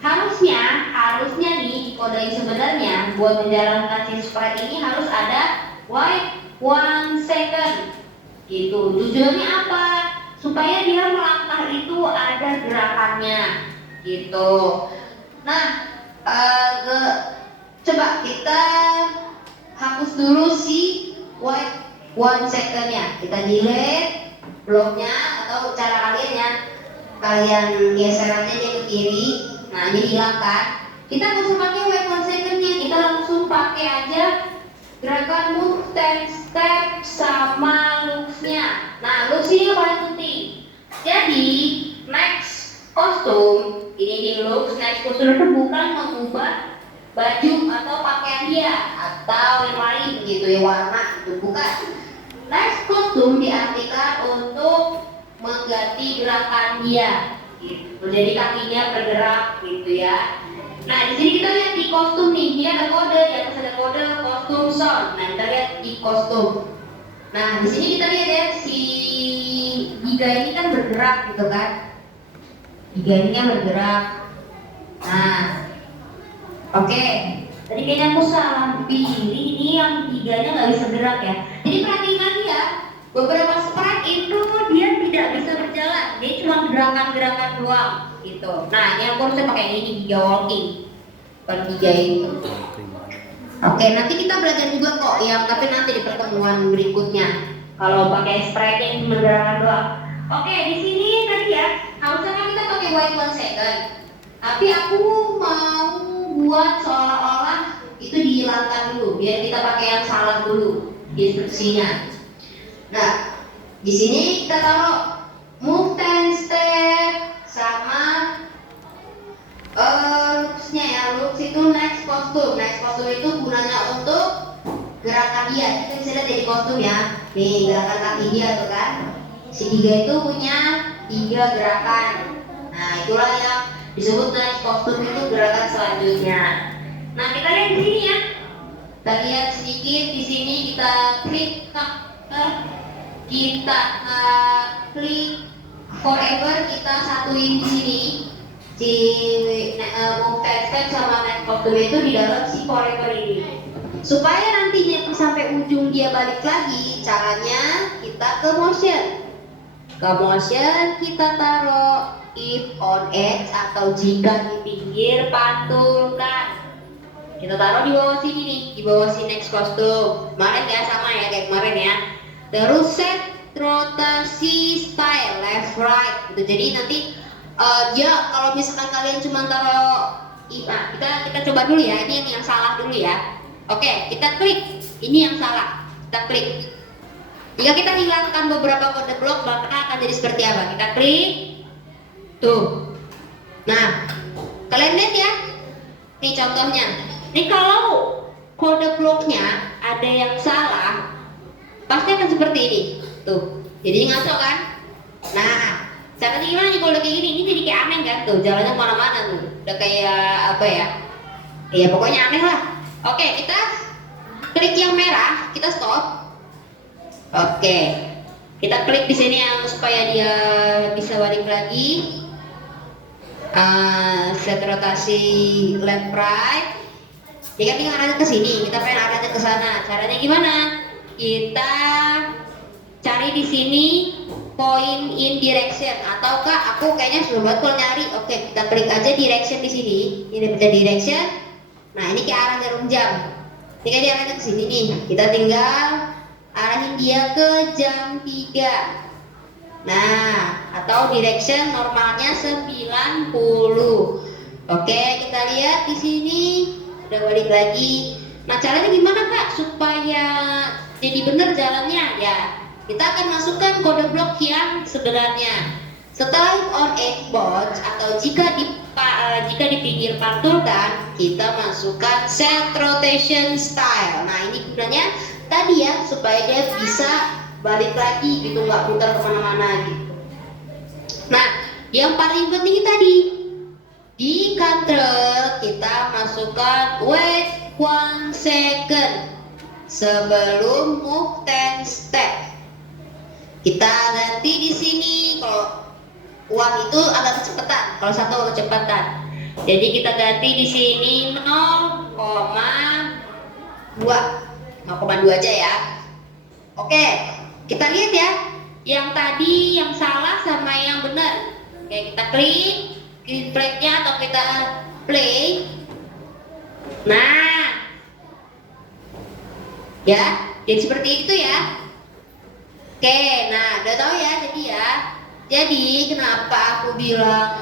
Harusnya nih kode yang sebenarnya buat menjalankan si sprite ini harus ada wait 1 second gitu. Tujuannya apa? Supaya dia melangkah itu ada gerakannya gitu. Nah, coba kita hapus dulu si wait 1 second-nya. Kita delete bloknya, atau cara kalian ya, kalian geser aja dia ke kiri. Nah, jadi hilang kan? Kita nggak usah pakai wait 1 second-nya, kita langsung pakai aja gerakan move 10 step sama loops-nya. Nah, loops ini yang paling penting. Jadi, next kostum ini di loops, next kostum itu bukan mengubah baju atau pakaian dia atau yang lain gitu ya, warna itu bukan. Next kostum diartikan untuk mengganti gerakan dia gitu. Jadi kakinya bergerak gitu ya. Nah, di sini kita lihat di kostum nih, dia ada kode, di atas ada kode kostum sound. Nah, kita lihat di kostum. Nah, di sini kita lihat ya, si Giga ini kan bergerak gitu kan. Giga ini kan bergerak. Nah, oke. Tadi kayaknya aku salah pilih, ini yang Giganya nggak bisa gerak ya. Jadi perhatikan ya, beberapa sprite itu dia tidak bisa berjalan, dia cuma gerakan-gerakan doang gitu. Nah, ini aku harusnya pakai ini Giga walking, bukan Giga itu. Oke, nanti kita belajar juga kok yang, tapi nanti di pertemuan berikutnya. Kalau pakai sprite yang cuma gerakan doang. Oke, di sini tadi ya, harusnya kan kita pakai wait 1 second. Tapi aku mau buat seolah-olah itu dihilangkan dulu, biar kita pakai yang salah dulu di instruksinya. Nah, di sini kita taruh move 10 step sama loops-nya ya. Loops itu next kostum. Next kostum itu gunanya untuk gerakan dia. Kita bisa lihat di kostum ya. Nih gerakan kaki dia tuh kan. Si Giga itu punya 3 gerakan. Nah, itulah yang disebut next kostum itu gerakan selanjutnya. Nah, kita lihat di sini ya. Kita lihat sedikit di sini, kita klik forever, kita satuin di sini si move step sama next kostum itu di dalam si forever ini. Supaya nantinya sampai ujung dia balik lagi, caranya kita ke motion. Ke motion kita taruh if on edge atau jika di pinggir pantulkan. Kita taruh di bawah sini nih, di bawah si next kostum. Kemarin ya, sama ya kayak kemarin ya. Terus set rotasi style left right gitu. Jadi nanti ya kalau misalkan kalian cuma taruh kita coba dulu ya. Ini yang salah dulu ya. Oke, kita klik. Ini yang salah. Kita klik. Jika kita hilangkan beberapa kode blok, maka akan jadi seperti apa? Kita klik. Tuh. Nah, kalian lihat ya. Nih contohnya. Nih kalau kode bloknya ada yang salah, pasti akan seperti ini. Tuh. Jadi ngaco kan? Nah, caranya gimana nih kalau udah kayak gini? Ini jadi kayak aneh kan? Tuh, jalannya kemana-mana tuh. Udah kayak apa ya? Ya pokoknya aneh lah. Oke, kita klik yang merah, kita stop. Oke. Kita klik di sini yang supaya dia bisa balik lagi. Set rotasi left right. Dia kan tinggal arahnya ke sini, kita pengen arahnya ke sana. Caranya gimana? Kita cari di sini point in direction, ataukah aku kayaknya sudah buat kalau nyari. Oke, kita klik aja direction di sini. Ini ada direction. Nah, ini ke arah jarum jam. Ini kan dia arahnya ke sini nih. Kita tinggal arahin dia ke jam 3. Nah, atau direction normalnya 90. Oke, kita lihat di sini udah balik lagi. Nah, caranya gimana Kak supaya jadi benar jalannya? Ya, kita akan masukkan kode blok yang sebenarnya. Setelah on edge box atau jika di pinggir pantulkan, kita masukkan set rotation style. Nah, ini gunanya tadi ya supaya dia bisa balik lagi gitu, nggak putar kemana-mana gitu. Nah, yang paling penting tadi di control kita masukkan wait 1 second sebelum move 10 step. Kita ganti di sini. Kalau 1 itu agak kecepatan, kalau 1 agak kecepatan. Jadi kita ganti di sini 0,2 aja ya. Oke, kita lihat ya. Yang tadi yang salah sama yang benar. Oke, kita klik green flag-nya atau kita play. Nah, ya, jadi seperti itu ya. Oke, nah udah tahu ya. Jadi kenapa aku bilang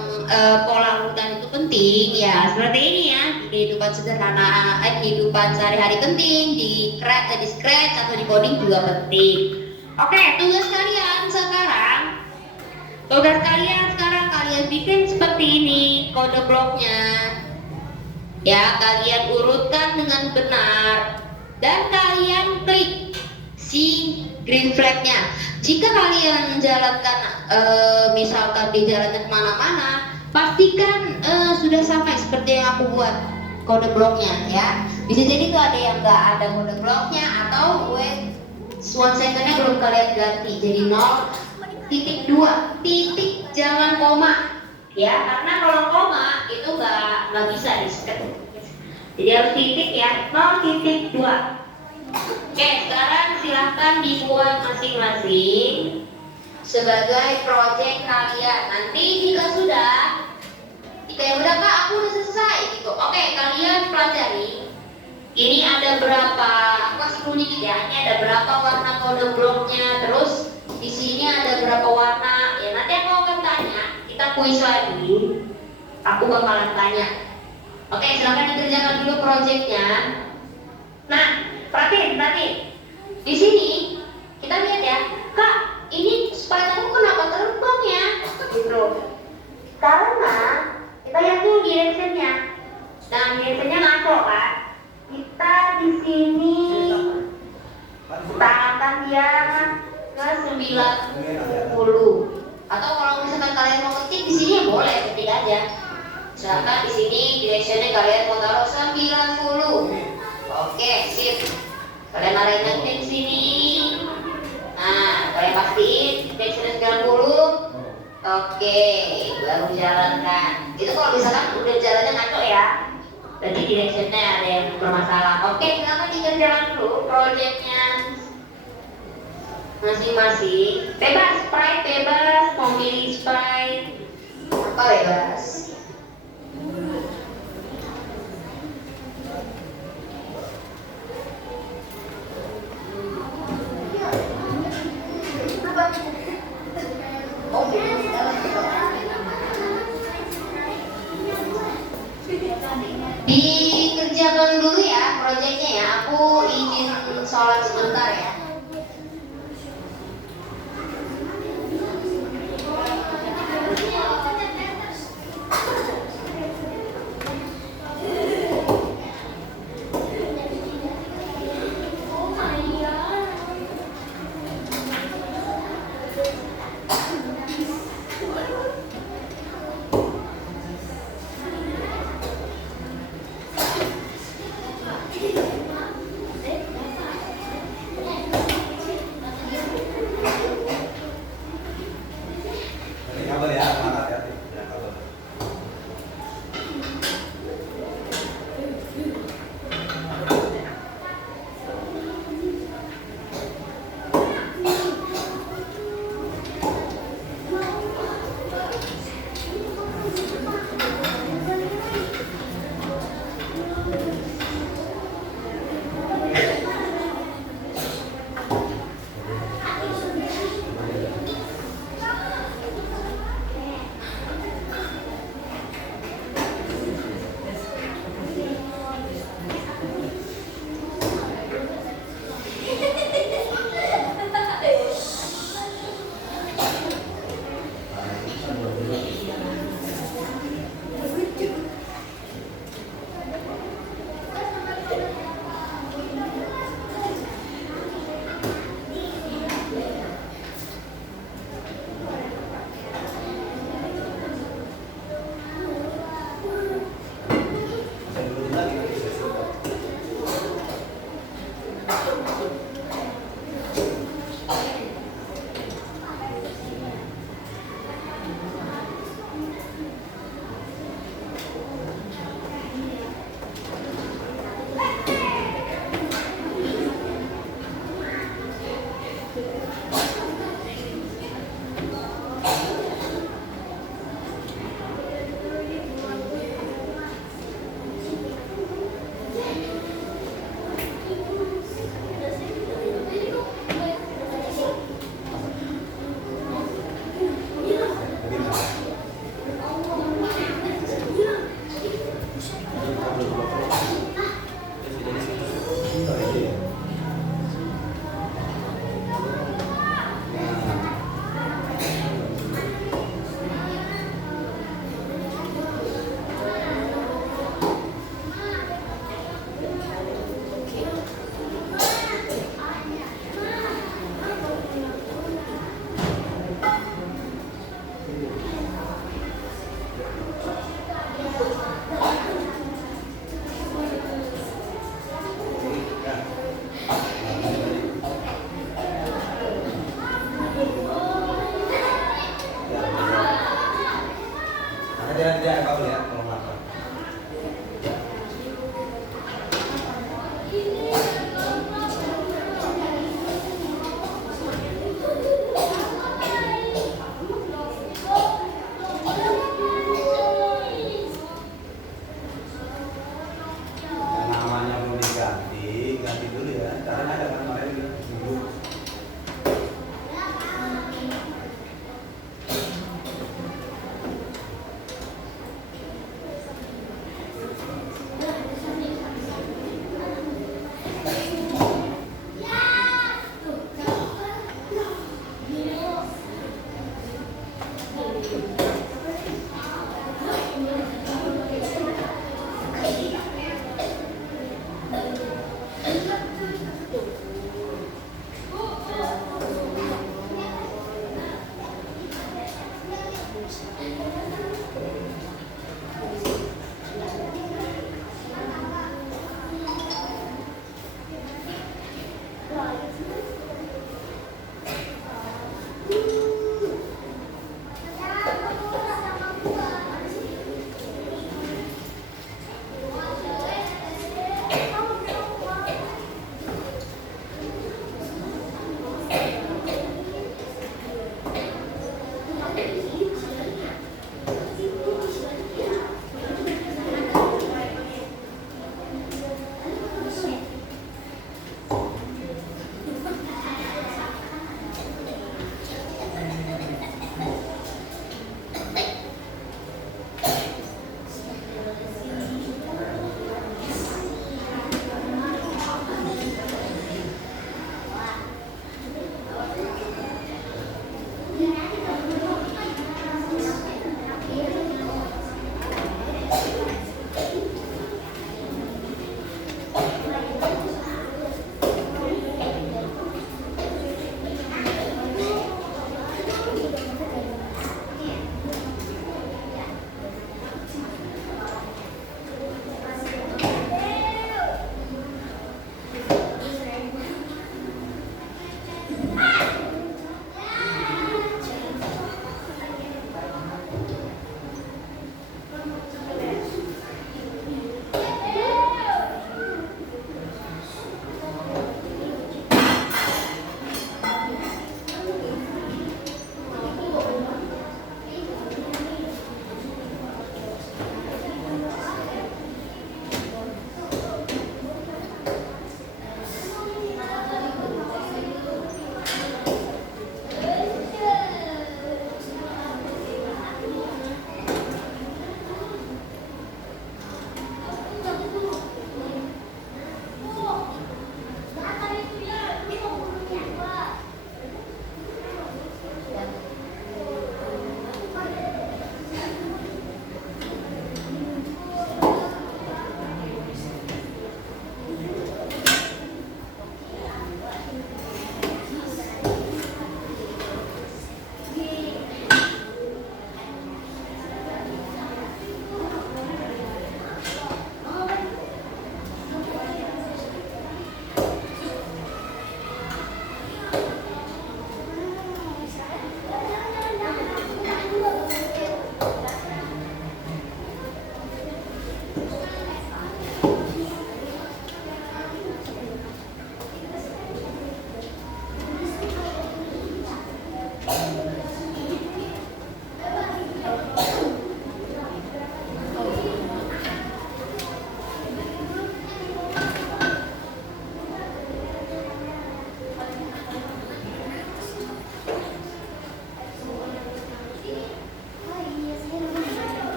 pola urutan itu penting ya, seperti ini ya. Di kehidupan sederhana, kehidupan sehari-hari penting, di scratch atau di coding juga penting. Oke, tugas kalian sekarang kalian bikin seperti ini kode bloknya. Ya, kalian urutkan dengan benar dan kalian klik si green flag-nya. Jika kalian menjalankan misalkan di jalannya kemana-mana, pastikan sudah sampai seperti yang aku buat kode bloknya ya. Bisa jadi tuh ada yang nggak ada kode bloknya atau wait 1 second-nya belum kalian ganti, jadi 0.2 titik, jangan koma ya, karena kalau koma itu nggak bisa di scan. Jadi harus titik ya, 0.2. Oke, sekarang silahkan dibuat masing-masing sebagai project kalian. Nanti jika yang udah kak aku udah selesai gitu. Oke, kalian pelajari. Ini ada berapa? Aku kasih kuning ya. Ini ada berapa warna kode bloknya? Terus di sini ada berapa warna? Ya nanti aku akan tanya. Kita kuis lagi. Aku bakalan tanya. Oke, silahkan dikerjakan dulu projectnya. Nah, perhatiin. Di sini kita lihat ya, kak, ini sepatuku kenapa terbang ya? Gitu. Karena kita lihat dulu directionnya. Nah, directionnya ngaco kan? Kita di sini tangan dia ke 90. Atau kalau misalkan kalian mau ketik di sini ya boleh ketik aja. Misalkan di sini directionnya kalian mau taruh 90. Oke, sip. Kalian arahin aja di sini. Nah, kalian pastiin directionnya 90. Oke, baru jalankan. Itu kalau misalkan udah jalannya ngaco ya, berarti directionnya ada yang bermasalah. Oke, silakan dikerjakan dulu projectnya masing-masing. Bebas, sprite bebas, mau milih sprite apa bebas. Dikerjakan dulu ya proyeknya ya. Aku izin sholat sebentar ya.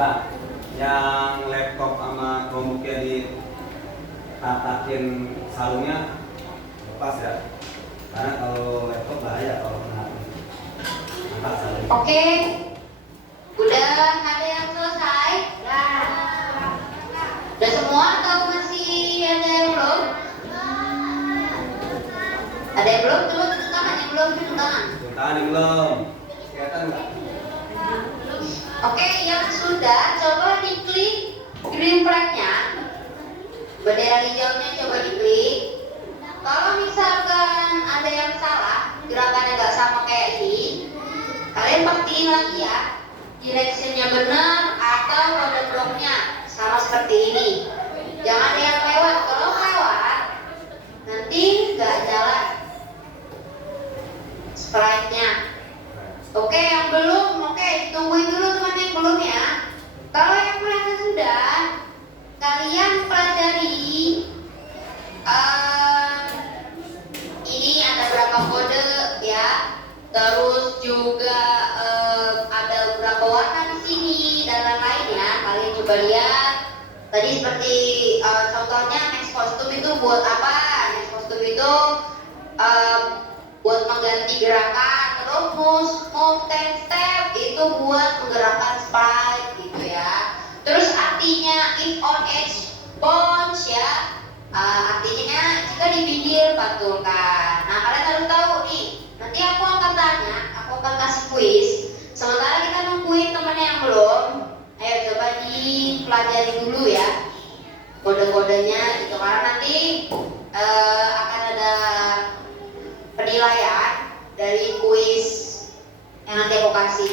Pak, yang laptop sama Chromebooknya ditatakin sarungnya lepas ya, karena kalau laptop bahaya kalau kena angkat sarung. Oke, udah ada yang selesai? Udah semua atau masih ada yang belum? Ada yang belum? Coba tunjuk tangan, yang belum tunjuk tangan. Tunjuk tangan yang belum, kelihatan nggak? Oke, yang sudah coba diklik green flag-nya, bendera hijaunya coba diklik. Kalau misalkan ada yang salah, gerakannya nggak sama kayak ini, kalian pastiin lagi ya, direction-nya benar atau kode bloknya sama seperti ini. Jangan ada yang lewat. Kalau lewat, nanti nggak jalan sprite-nya. Oke, yang belum, oke, tungguin dulu teman yang belum ya. Kalau yang merasa sudah, kalian pelajari ini ada berapa kode ya. Terus juga ada beberapa warna di sini dan lain-lainnya. Kalian coba lihat. Tadi seperti contohnya next kostum itu buat apa? Next kostum itu buat mengganti gerakan. Terus move 10 step itu buat menggerakkan sprite gitu ya. Terus artinya if on edge bounce ya, artinya jika di pinggir pantulkan. Nah, kalian harus tahu nih, nanti aku akan tanya, aku akan kasih kuis. Sementara kita nungguin temennya yang belum, ayo coba dipelajari dulu ya kode-kodenya gitu, karena nanti akan ada penilaian dari kuis yang nanti aku kasih.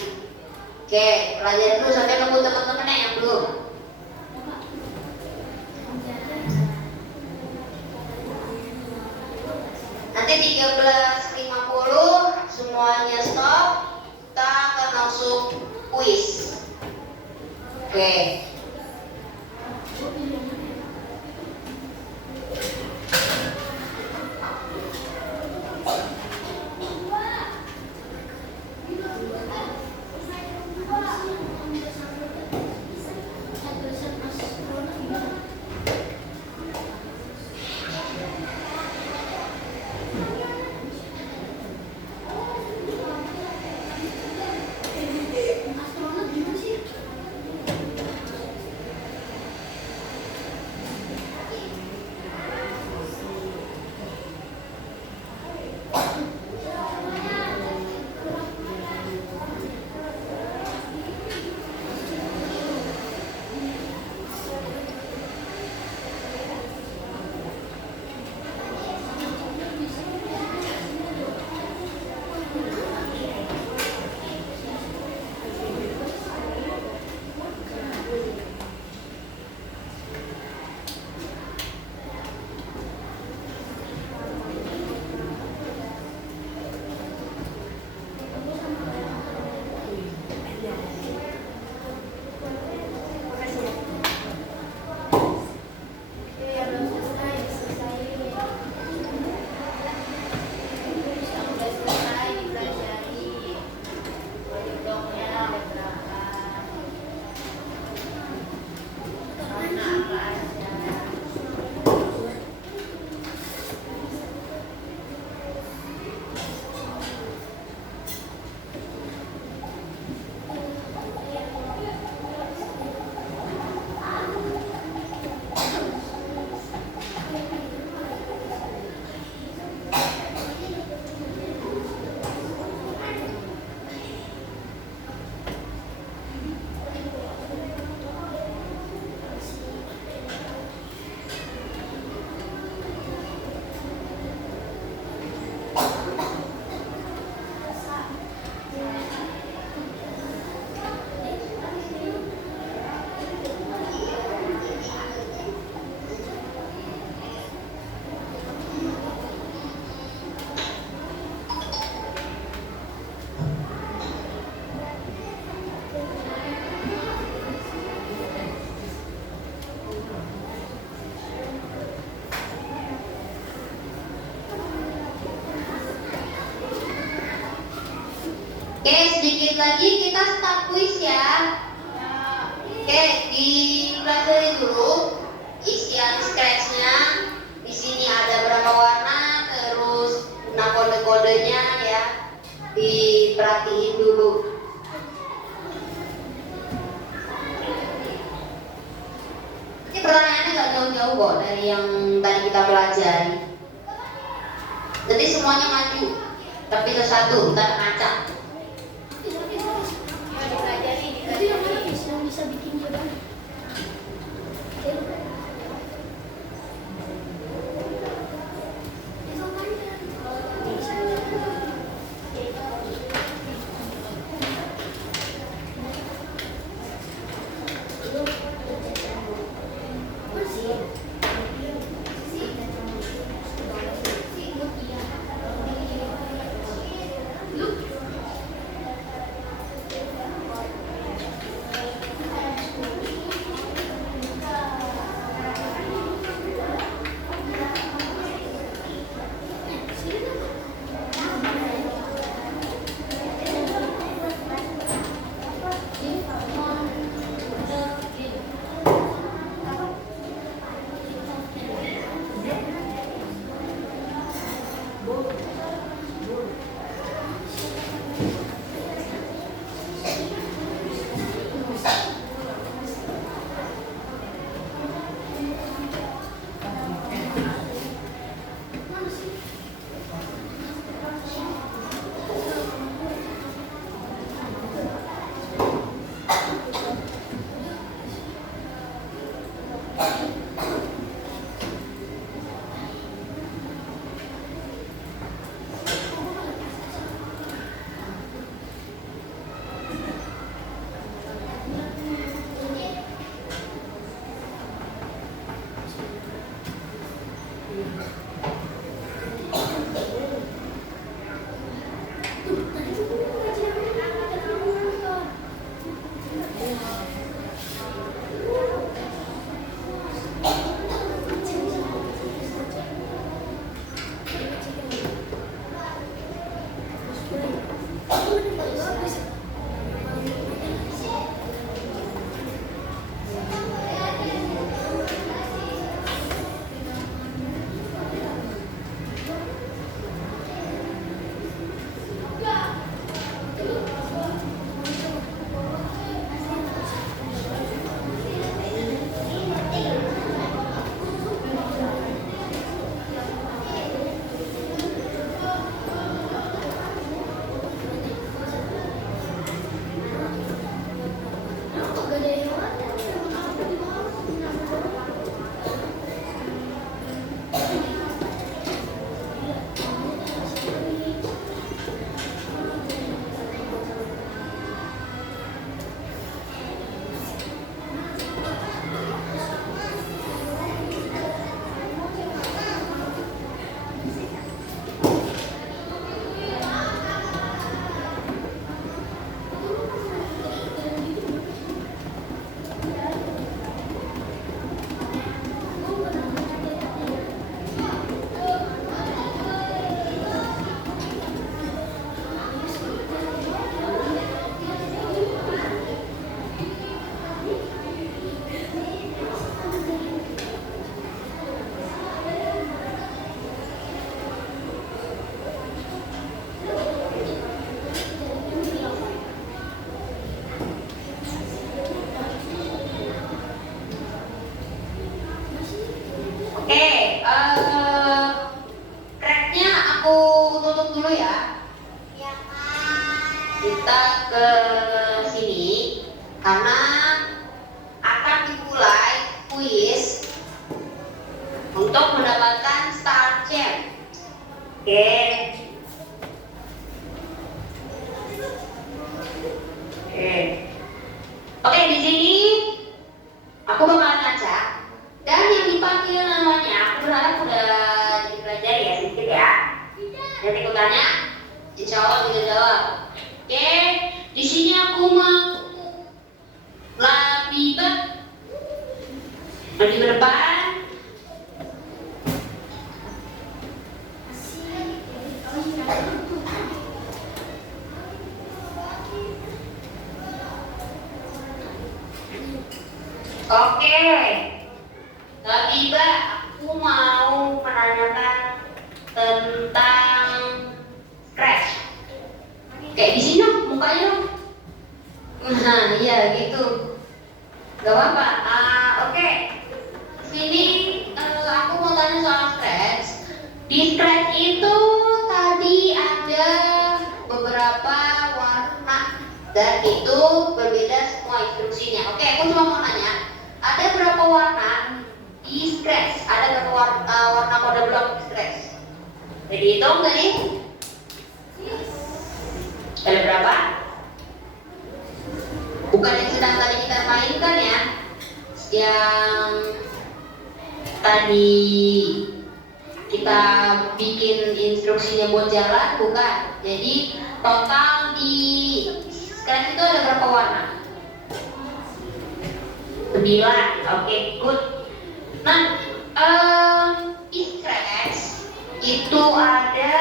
Oke, pelajari dulu sampai nunggu teman-temannya yang belum. Nanti 13.50 semuanya stop, kita akan langsung kuis. Oke. Oke, sedikit lagi kita start quiz ya. Oke, dipelajari dulu isian scratch-nya. Di sini ada berapa warna, terus kode-kodenya ya. Diperhatiin dulu. Ini pertanyaannya nggak jauh-jauh kok dari yang tadi kita pelajari. Jadi semuanya maju, tapi satu kita ngacak. Jadi yang mana bisa bikin juga. Tracknya aku tutup dulu ya. Kita ke sini karena akan dimulai kuis untuk mendapatkan Star Champ. Oke. Oke, di sini aku bakalan ngacak dan yang dipanggil namanya aku berharap udah dipelajari ya sedikit ya. Nanti aku tanya, insya Allah bisa jawab. Oke, di sini aku mau Labibah maju ke depan. tentang scratch. Kayak di sini dong, mukanya dong. Nah, iya gitu. Gak apa-apa. Oke. Sini aku mau tanya soal scratch. Di scratch itu tadi ada beberapa warna dan itu berbeda semua instruksinya. Oke, aku cuma mau nanya, ada berapa warna di scratch? Ada berapa warna kode blok di scratch? Jadi hitung tadi? Ada berapa? Bukan yang sedang tadi kita mainkan ya, yang tadi kita bikin instruksinya buat jalan, bukan. Jadi total di scratch itu ada berapa warna? 9. Oke, good. Nah, di scratch itu ada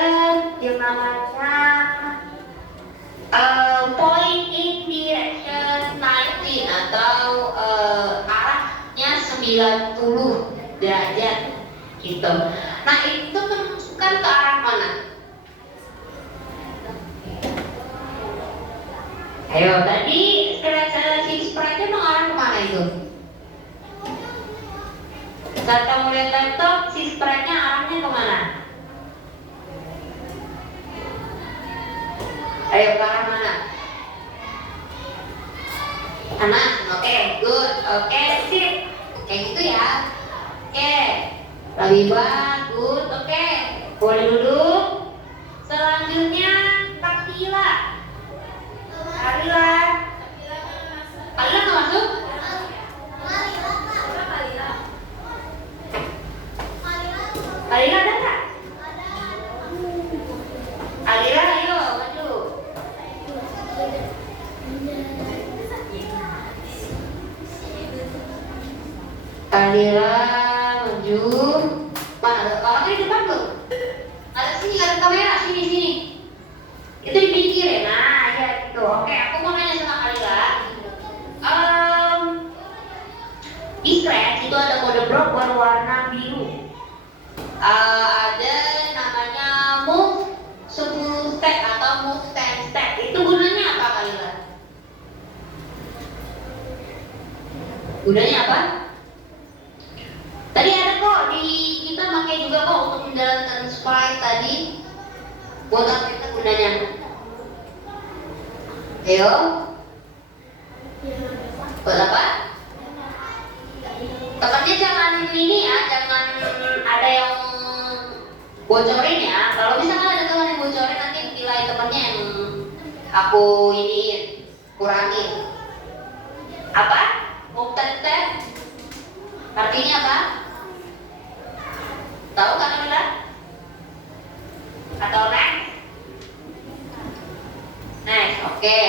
yang namanya point in direction 19 atau arahnya 90 derajat gitu. Nah, itu menunjukkan ke arah mana? Ayo, tadi si sprite-nya mengarah kemana itu? Saat kamu lihat laptop, si sprite-nya arahnya kemana? Ayo, ke arah mana? Kanan, oke, good, oke, sip. Kayak gitu ya. Oke, lebih bagus, oke. Boleh duduk. Selanjutnya, Kak Tila. Kalila nggak masuk? Kalila ada nggak? Kalila, ayo maju. Kalila maju. Mana? Kalau di depan belum? Ada sini, ada kamera, sini. Itu di pinggir ya, nah ya gitu. Oke, aku mau nanya sama Kalila. Di scratch itu ada kode blok berwarna biru. Ada namanya move 10 step atau move 10 step. Itu gunanya apa Kalila? Gunanya apa? Tadi ada kok di kita pakai juga kok untuk menjalankan sprite tadi. Buat apa itu gunanya? Ayo. Buat apa? Tekannya jangan ini ya, jangan ada yang bocorin ya. Kalau misalkan ada teman yang bocorin, nanti nilai temannya yang aku iniin, kurangin. Apa? Move-ten-ten? Artinya apa? Tahu kan Kamila? Atau next? Next, oke.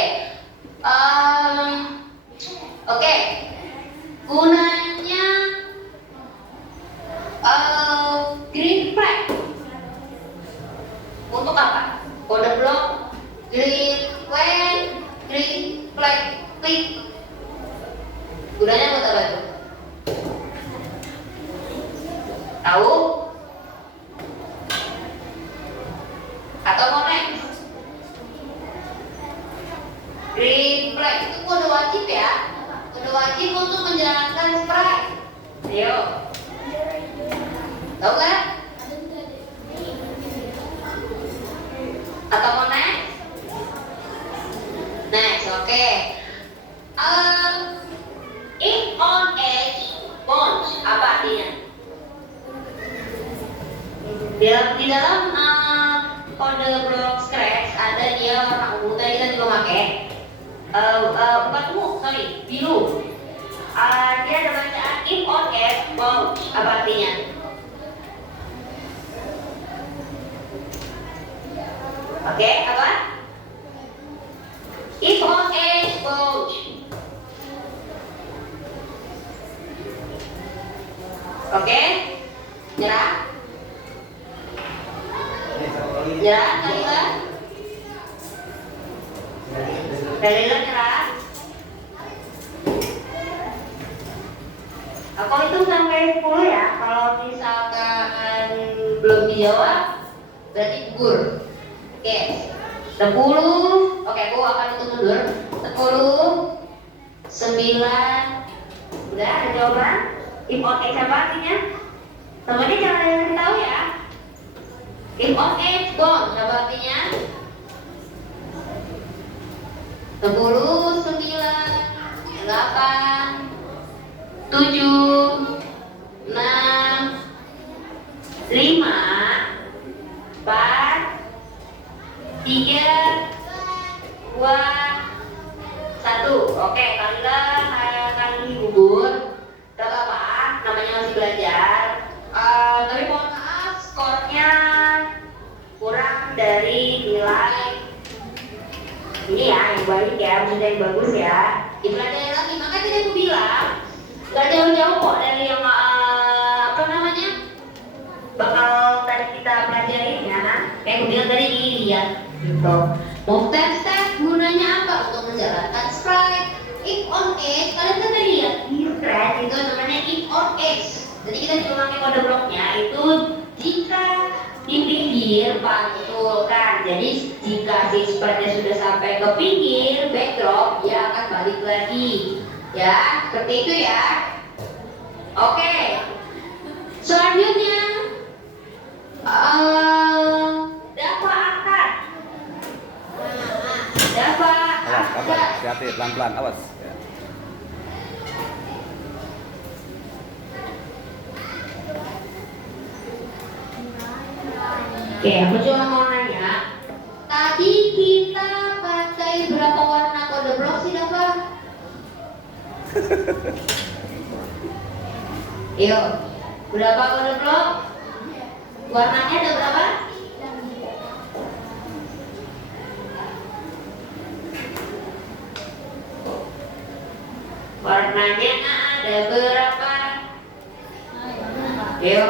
Oke. Gunanya green flag untuk apa? Kode blok green flag click. Gunanya buat apa itu? Tahu? Atau mau next? Green flag itu kode wajib ya. Kode wajib untuk menjalankan sprite. Ayo. Tahu kan? Atau mau next? Next, oke. If on edge, bounce, apa artinya? Di dalam kode blok scratch ada dia warna ungu, tadi kita juga pakai bukan ungu, sorry, biru. Dia ada bacaan if on edge, bounce, apa artinya? Oke, apa? If on edge, bounce. Oke, nyerah? Nyerah, Kalila? Kalila nyerah? Aku hitung sampai 10 ya. Kalau misalkan belum dijawab, berarti gugur. Oke. 10. Oke, aku akan hitung mundur. 10, 9. Udah ada jawaban? If on X apa artinya? Temennya jangan ada yang tahu ya. If on X gone apa artinya? 10, 9, 8, 7, 6, 5, 4, 3, 2, 1. Oke, kali gugur. Gak apa-apa, namanya masih belajar. Tapi mohon maaf, skornya kurang dari nilai ini ya, yang baik ya, maksudnya yang bagus ya. Dipelajari lagi, makanya tadi aku bilang gak jauh-jauh kok dari yang apa namanya bakal tadi kita pelajarin ya. Kayak aku bilang tadi dilihat gitu. Move step gunanya apa? Untuk menjalankan strike. If on X, kalian kan tadi lihat di thread itu namanya if on X. Jadi kita diulangi kode bloknya itu jika di pinggir pantulkan. Jadi jika si spreadnya sudah sampai ke pinggir backdrop, dia akan balik lagi. Ya, seperti itu ya. Oke. Selanjutnya dapat akad. Dapat Awas, akad. hati-hati, pelan-pelan, awas. Ya. Oke, aku cuma mau nanya. Tadi kita pakai berapa warna kode blok sih, Dafa? Yo, berapa kode blok? Warnanya ada berapa? Warnanya ada berapa? Yo.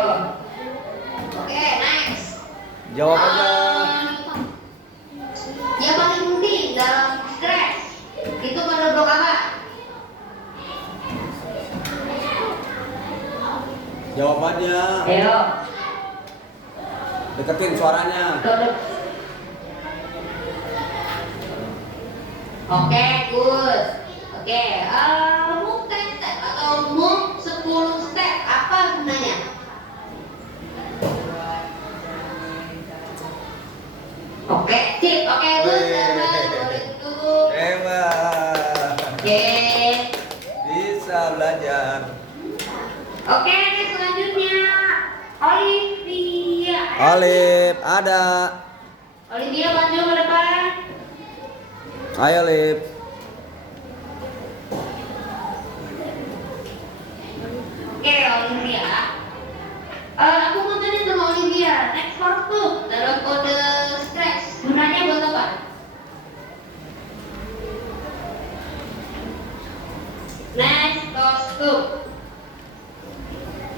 Oke, next. Jawabannya Yang paling penting dalam stres itu kode blok apa? jawabannya Ayo, deketin suaranya. kode. Oke, good. Oke, move 10 step atau move 10 step apa gunanya? Oke, sip. Oke, good. Boleh duduk. Hebat. Oke. Bisa belajar. Oke, selanjutnya Olivia. Olip, ada. Olivia maju ke depan. Ayo, Lip. Oke, Olivia. Aku mau tanya sama Olivia. Next force dalam kode stress gunanya buat apa? Next force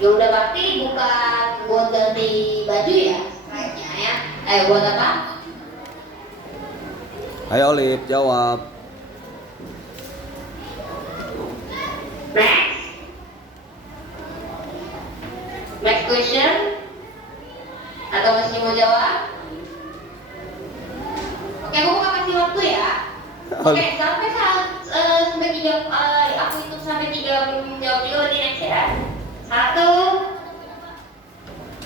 yang udah pasti bukan buat ganti baju ya, strike-nya ya. Buat apa? Ayo, Lip, jawab. Next. Next question. Atau masih mau jawab? Oke, aku mau kasih waktu ya. Oke, sampai saat sampai 3 aku hitung sampai 3 jawab dulu di next ya. 1,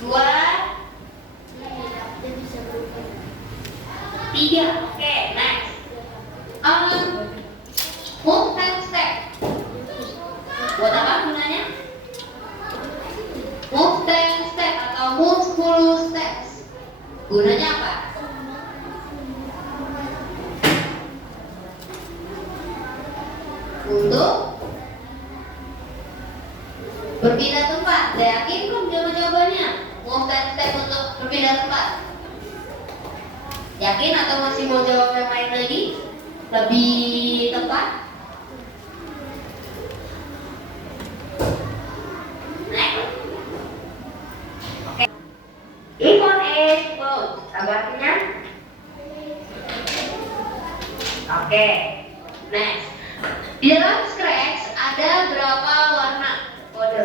2, 3. Oke, next. Move 10 step. Buat apa gunanya? Move 10 step atau move 10 steps. Gunanya apa? Untuk berpindah tempat. Saya yakin belum jawabannya. Move 10 step untuk berpindah tempat. Yakin atau masih mau jawab yang lain lagi? Lebih tepat? Next. Oke. Icon is close. Apa artinya? Oke. Next. Di dalam Scratch ada berapa warna kode?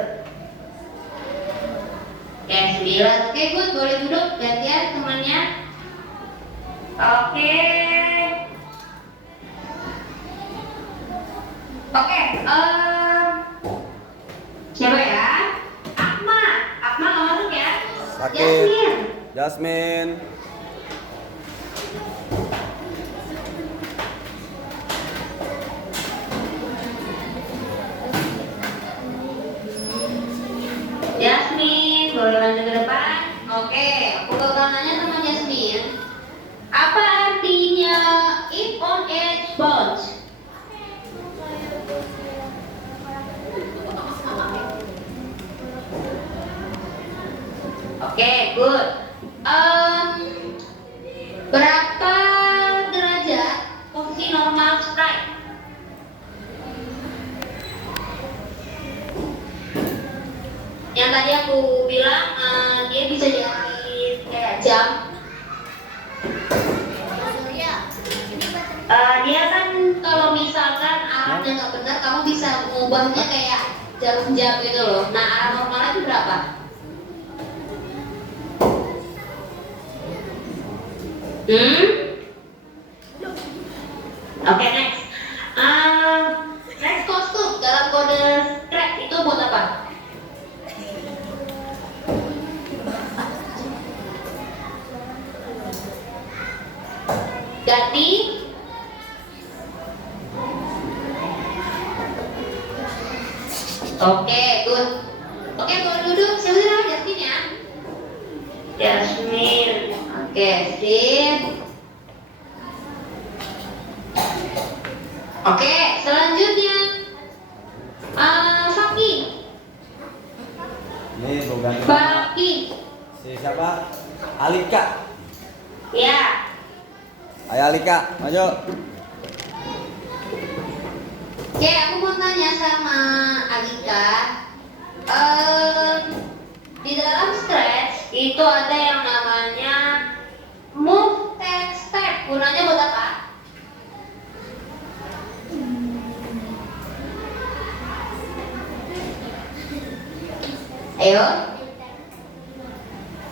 Oke, 9. Oke, good. Boleh duduk. Gantian temannya. Oke. Oke. Siapa ya? Akma. Akma nggak masuk ya? Sakit. Yasmin. Jasmine. Yasmin, boleh lanjut ke depan? Oke, aku bakal nanya sama Yasmin. Apa artinya if on edge bounce? Oke, good. Berapa derajat posisi normal strike? Yang tadi aku bilang dia bisa jadi kayak jam. Dia kan kalau misalkan arahnya nggak benar, kamu bisa mengubahnya kayak jarum jam gitu loh. Nah, arah normalnya itu berapa? Oke, next. Next kostum dalam kode track itu buat apa? Ganti. Oke, good. Oke, boleh duduk. Siapa Jasmine ya? Jasmine. Oke, sip. Oke, selanjutnya Faki. Ini bukan Faki. si siapa? Alika. Ya. Ayo Alika, maju. Oke, aku mau tanya sama Alika. Di dalam stretch itu ada yang namanya move and step. Gunanya buat apa? Ayo.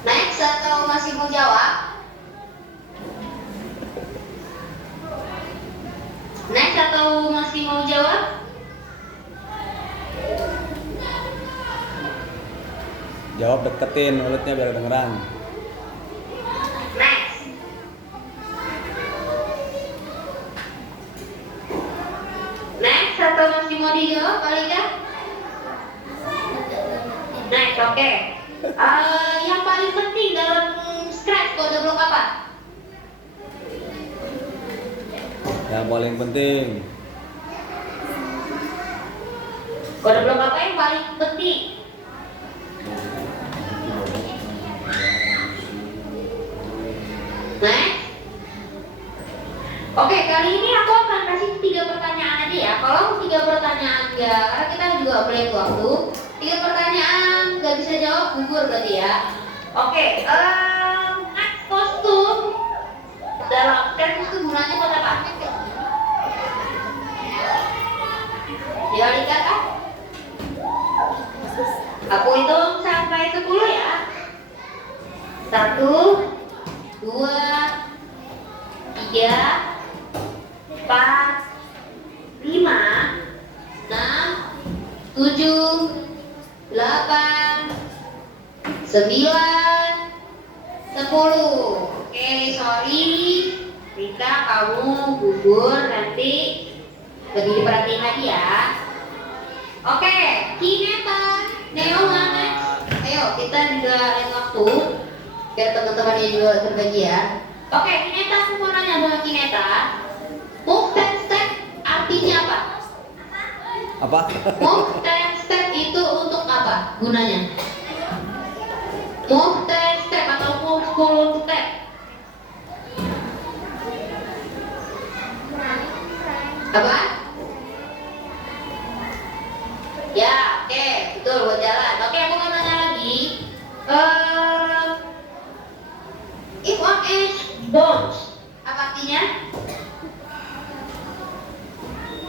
Next atau masih mau jawab? Next atau masih mau jawab? Jawab, deketin mulutnya biar dengeran. Next. Next atau masih mau dijawab, Alika? Next, oke. Yang paling penting dalam stretch kode blok apa? Yang paling penting. Kode blok apa yang paling penting? Next. Oke, kali ini aku akan kasih 3 pertanyaan aja ya. Kalau 3 pertanyaan enggak, karena kita juga break waktu. 3 pertanyaan nggak bisa jawab, gugur berarti ya. Oke, next kostum dalam tes itu gunanya buat apa? Ya, Alika kan? Aku hitung sampai 10 ya. 1, 2, 3, 4, 5, 6, 7, 8, 9, 10. Oke, sorry Rika, kamu gugur, nanti lebih diperhatiin lagi ya. Oke, Kineta, Neo mana? Ayo kita juga lihat waktu biar teman-temannya juga berbagi ya. Oke, Kineta, aku mau nanya sama Kineta, move and step artinya apa? Apa? Move and step itu untuk apa gunanya? Move and step atau move full step? Apa? Ya, oke, betul buat jalan. Oke, aku mau tanya lagi. If on edge bounce, apa artinya?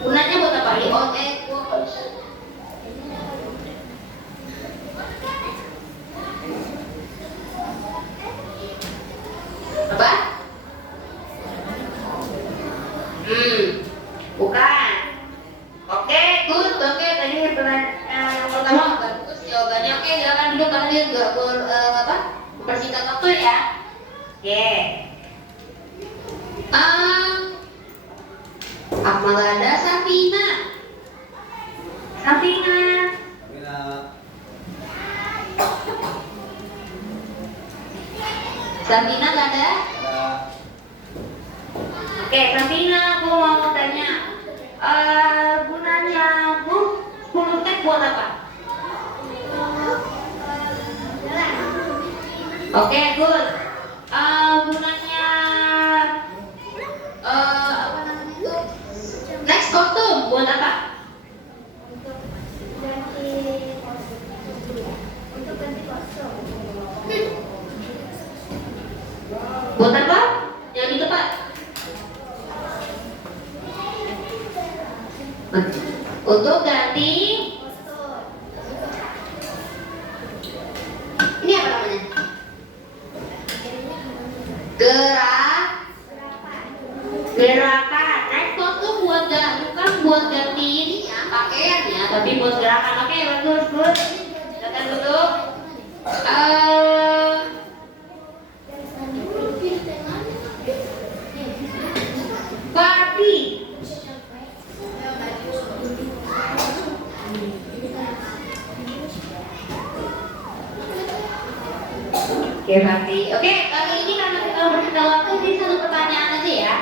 Gunanya buat apa? If on edge bounce. good ya. Oke. Apa nggak ada Safina? Safina. Mina. Safina nggak ada? Ada. Oke, Safina, aku mau tanya. Gunanya bu 10 tek buat apa? Oke, good. Gunanya apa namanya itu? Next kostum buat apa? Untuk ganti kostum. Buat apa? Yang di depan. Untuk ganti. Ini apa namanya? Gerakan. Next kostum buat bukan buat ganti ini ya, pakaian ya, tapi buat gerakan. Oke, bagus, good. Silakan duduk. Party. Oke, Party. Oke, kali ini karena kita bersisa waktu, jadi satu pertanyaan aja ya.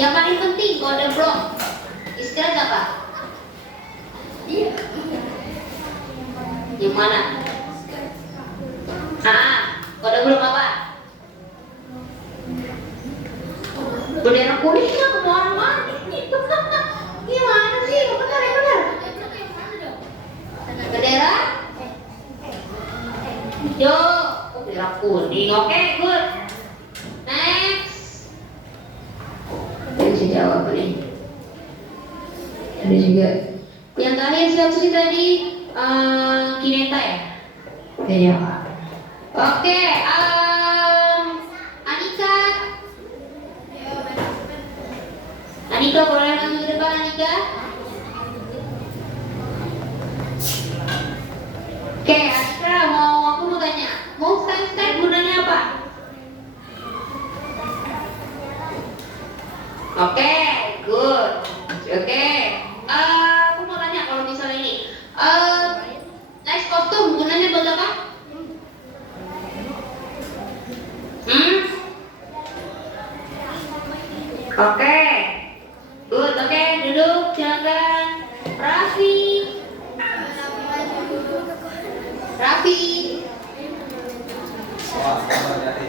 Yang paling penting kode blok istirahat apa? Yang mana? Kode blok apa? Bendera kuning ya kemana-mana. Gimana sih? Benar ya benar. Bendera? Yo, bendera kuning. Oke, good. Next. Bisa jawab nih. Ada juga. Yang terakhir siapa sih tadi? Kineta ya? Oke, jawab. Oke, Anika. Anika boleh maju ke depan, Anika? Oke, Anika aku mau tanya, mau step gunanya apa? Oke, good. Oke, aku mau tanya kalau misalnya ini, next kostum gunanya buat apa? Oke. Good, oke, duduk, silakan. Raffi. Wah, sabar jadi.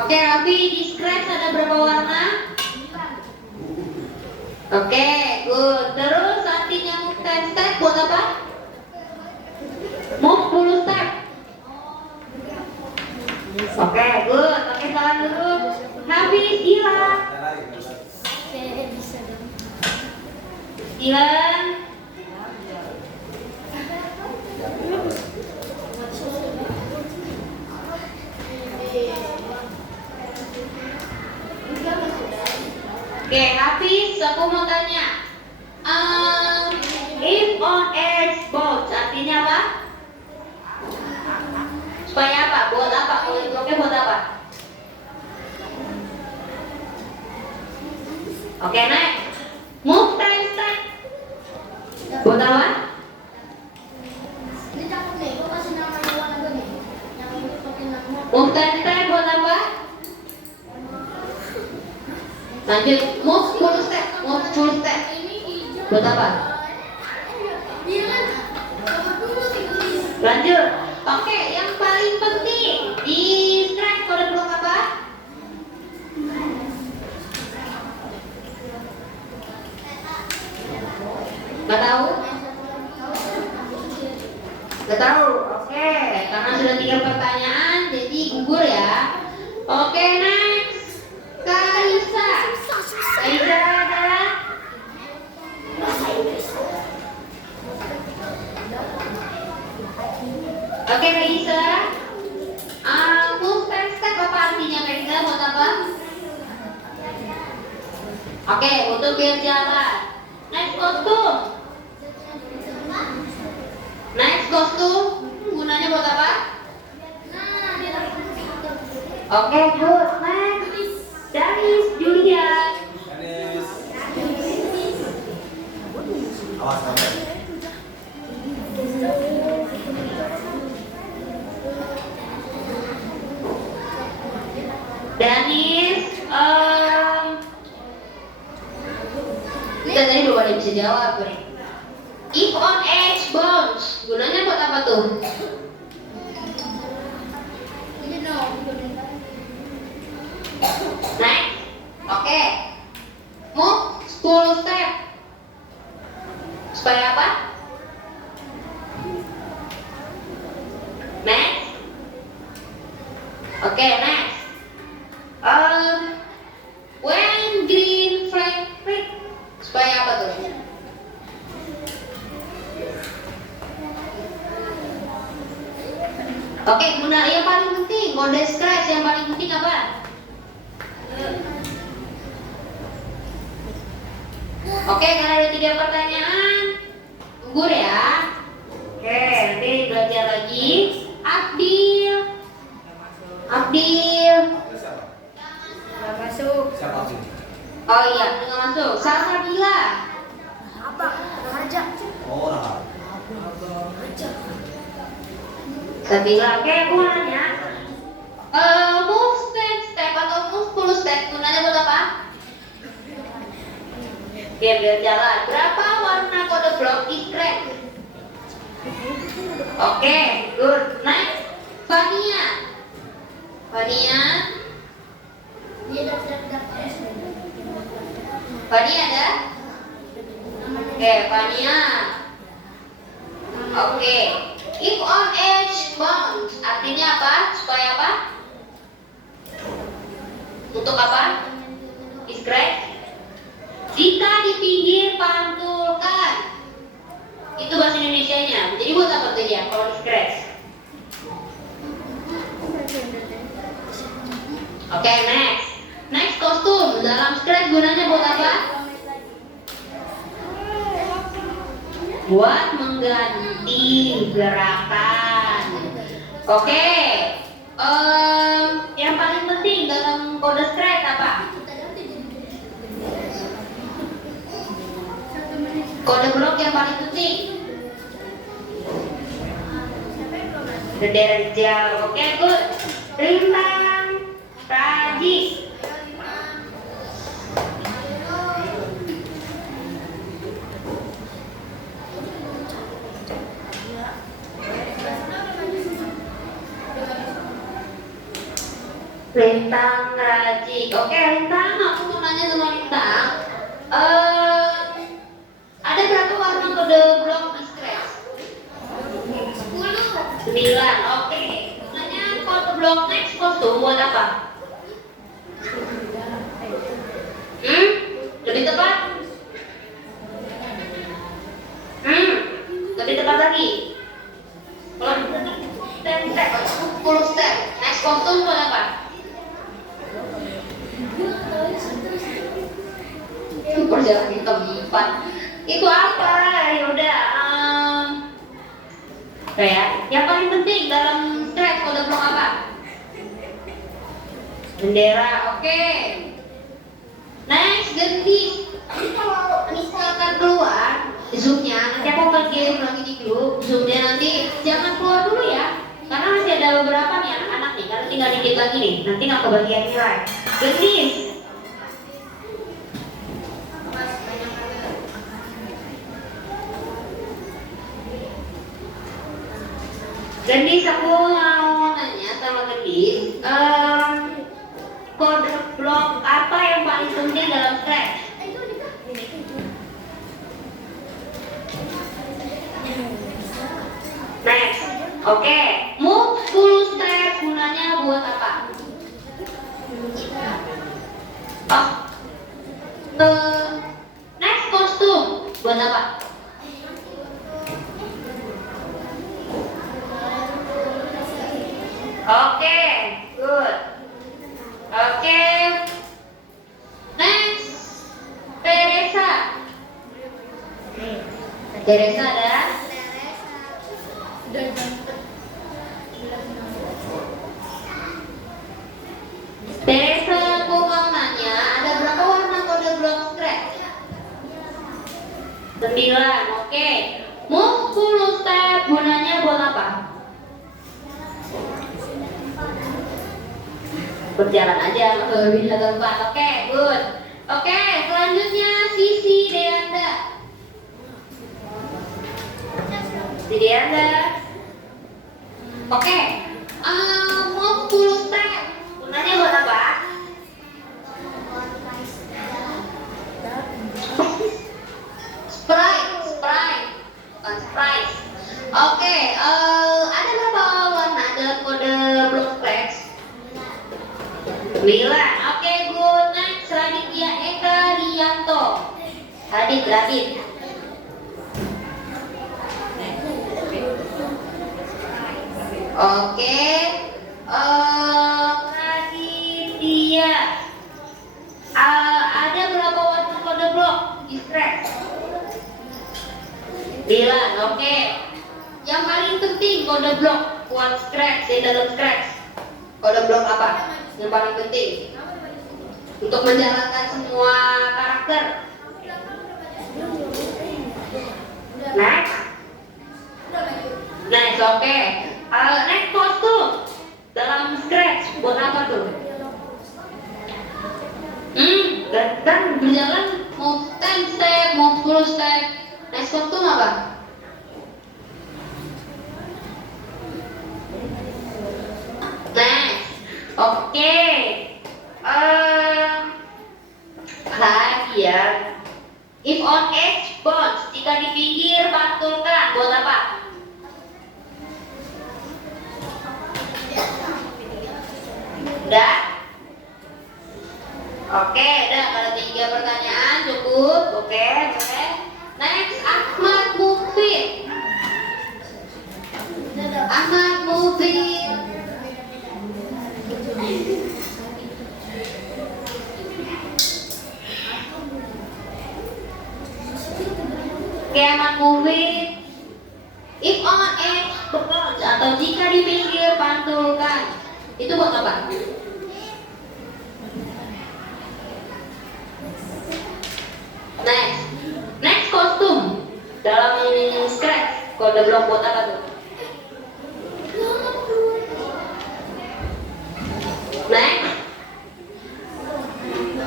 Oke, Raffi, di scratch ada berapa warna? Oke, good. Terus artinya move 10 step buat apa? Move 10 step. Oke, good. Oke, salam dulu. Hafiz, Gila. Ada lagi. Bisa dong. Dilan. Oke, Hafiz, aku mau tanya. If on earth boat, artinya apa? Supaya apa? Buat apa? Oke, buat apa? Oke, next. Move 10 step. Buat apa? Ini takut nih, gua kasih nama warna gue nih. Yang ini pakai nama. Move 10 step buat apa? Lanjut. Move 10 step. Move 10 step. Ini hijau. Buat apa? Iya kan? Coba dulu nih. Lanjut. Oke, yang paling penting di scratch kode blok apa? Gak tahu? Gak tahu. Oke, karena sudah 3 pertanyaan, jadi gugur ya. Oke, next. Kaisa. Kaisa adalah Oke, Kaisa. Move 10 step apa artinya, Kaisa? Buat apa? Oke, untuk biar jalan. Next kostum. Next kostum. Gunanya buat apa? Oke, good. Next. Danis, Julia. Dennis. Awas kamu. Danis, kita tadi belum ada yang bisa jawab nih. If on edge bounce, gunanya buat apa tuh? Next, oke. Move 10 step. Supaya apa? Next. Oke, next. When green flag click, supaya apa tuh? Oke, guna yang paling penting, mode scratch yang paling penting apa? Oke, karena ada 3 pertanyaan, gugur ya. Oke, nanti belajar lagi. Abdil. Abdil. Siapa? Nggak masuk. Siapa sih? Oh iya, nggak masuk. Salsabila. Apa? Raja. Oh, nah. Sabila, oke, aku mau nanya. Move step atau move 10 step, gunanya buat apa? Biar jalan. Berapa warna kode blok di scratch? Oke, good. Next, Fania. Fania. Dia daftar. Fania ada? Oke, Fania. Oke. If on edge bounce, artinya apa? Supaya apa? Untuk apa? Scratch. Jika di pinggir pantulkan. Itu bahasa Indonesianya. Jadi buat apa tuh ya kalau scratch? Oke, next. Next kostum dalam scratch gunanya buat apa? Buat mengganti gerakan. Oke. Yang paling penting dalam kode scratch apa? Kode blok yang paling penting. Bendera hijau. Oke, good. Rintang, Raji. Lintang, Raji. Oke, Lintang, aku mau nanya sama Lintang. Ada berapa warna kode blok di scratch? 9. Oke. Nanya kode blok next kostum buat apa? Lebih tepat? Lebih tepat lagi. Kalau 10 step, 10 step. Next kostum buat apa? Perjalanan di tempat itu apa? Ya udah, yang paling penting dalam scratch kode blok apa? Bendera. Oke. Next, ganti. Jadi kalau misalkan keluar zoomnya, nanti aku bagian lagi di grup zoomnya, nanti jangan keluar dulu ya, karena masih ada beberapa nih anak-anak nih, karena tinggal dikit lagi nih, nanti nggak kebagian nilai. Ganti. Gendis, aku mau nanya sama Gendis, kode blok apa yang paling penting dalam scratch? Next, oke, move 10 step gunanya buat apa? Next kostum buat apa? Oke, good. Oke. Next, Teresa. Teresa ada? Udah jam 11.60. Teresa, aku mau nanya, ada berapa warna kode blok scratch? 9, oke. Move 10 step, gunanya buat apa? Berjalan aja, lebih tempat. Oke, good. Oke, selanjutnya Sisi Deanda. Sisi Deanda. Oke, move 10 step, gunanya buat apa? Sprite, bukan Sprite. Oke, ada berapa warna dalam kode blok scratch? 9. Oke, good. Next, Raditya Eka Rianto. Radit. Oke, Raditya. Ada berapa warna kode blok di scratch? 9, oke. Yang paling penting kode blok buat scratch di dalam scratch. Kode blok apa? Yang paling penting untuk menjalankan semua karakter. Next, oke. Next kostum dalam scratch buat apa tuh? Dan berjalan mau 10 step, mau 10 step. Next kostum apa? Next, oke. Lagi ya. If on edge, bounce. Jika di pinggir, pantulkan. Buat apa? Udah? Oke, udah. Kalau 3 pertanyaan cukup. Oke. Next, Ahmad Mufid. Ahmad Mufid. Oke, Ahmad Mufid. If on edge, bounce. Atau jika di pinggir, pantulkan. Itu buat apa? Next kostum dalam scratch kode blok buat apa tuh?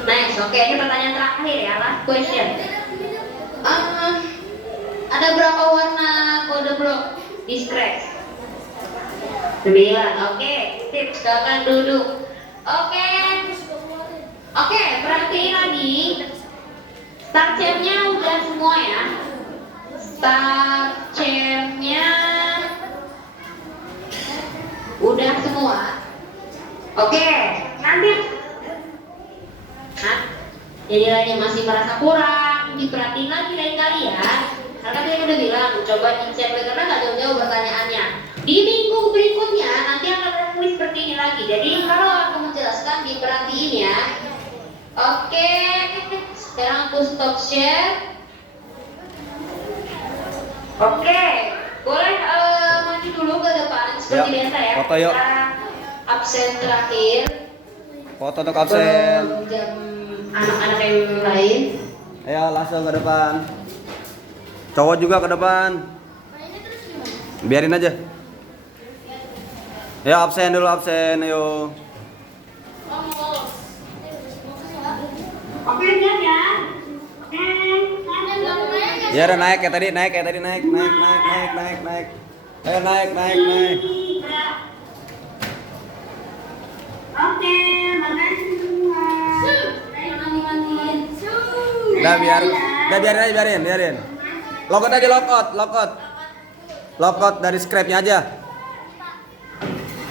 Next, oke, ini pertanyaan terakhir ya, last question. Ada berapa warna kode blok di scratch? 9, oke, sip, silakan duduk. Oke, perhatiin lagi. Start chain-nya udah semua ya. Start chain-nya udah semua. Oke, nanti jadi lainnya masih merasa kurang, diperhatiin lagi dari kalian. Karena kalian udah bilang, coba dicek karena nggak jauh-jauh pertanyaannya. Di minggu berikutnya nanti akan ada kuis seperti ini lagi. Jadi kalau aku menjelaskan diperhatiin ya. Oke, sekarang aku stop share. Oke, boleh maju dulu ke depan seperti biasa ya. Foto yuk. Kita absen terakhir. Foto untuk absen. Jam anak-anak yang lain. Ayo langsung ke depan. Cowok juga ke depan. Biarin aja. Ya absen dulu, absen, ayo. Oke, siap ya. Ya udah naik kayak tadi, naik. Ayo naik. Oke, makasih semua. Udah biarin. Logout aja, logout dari scrapnya aja.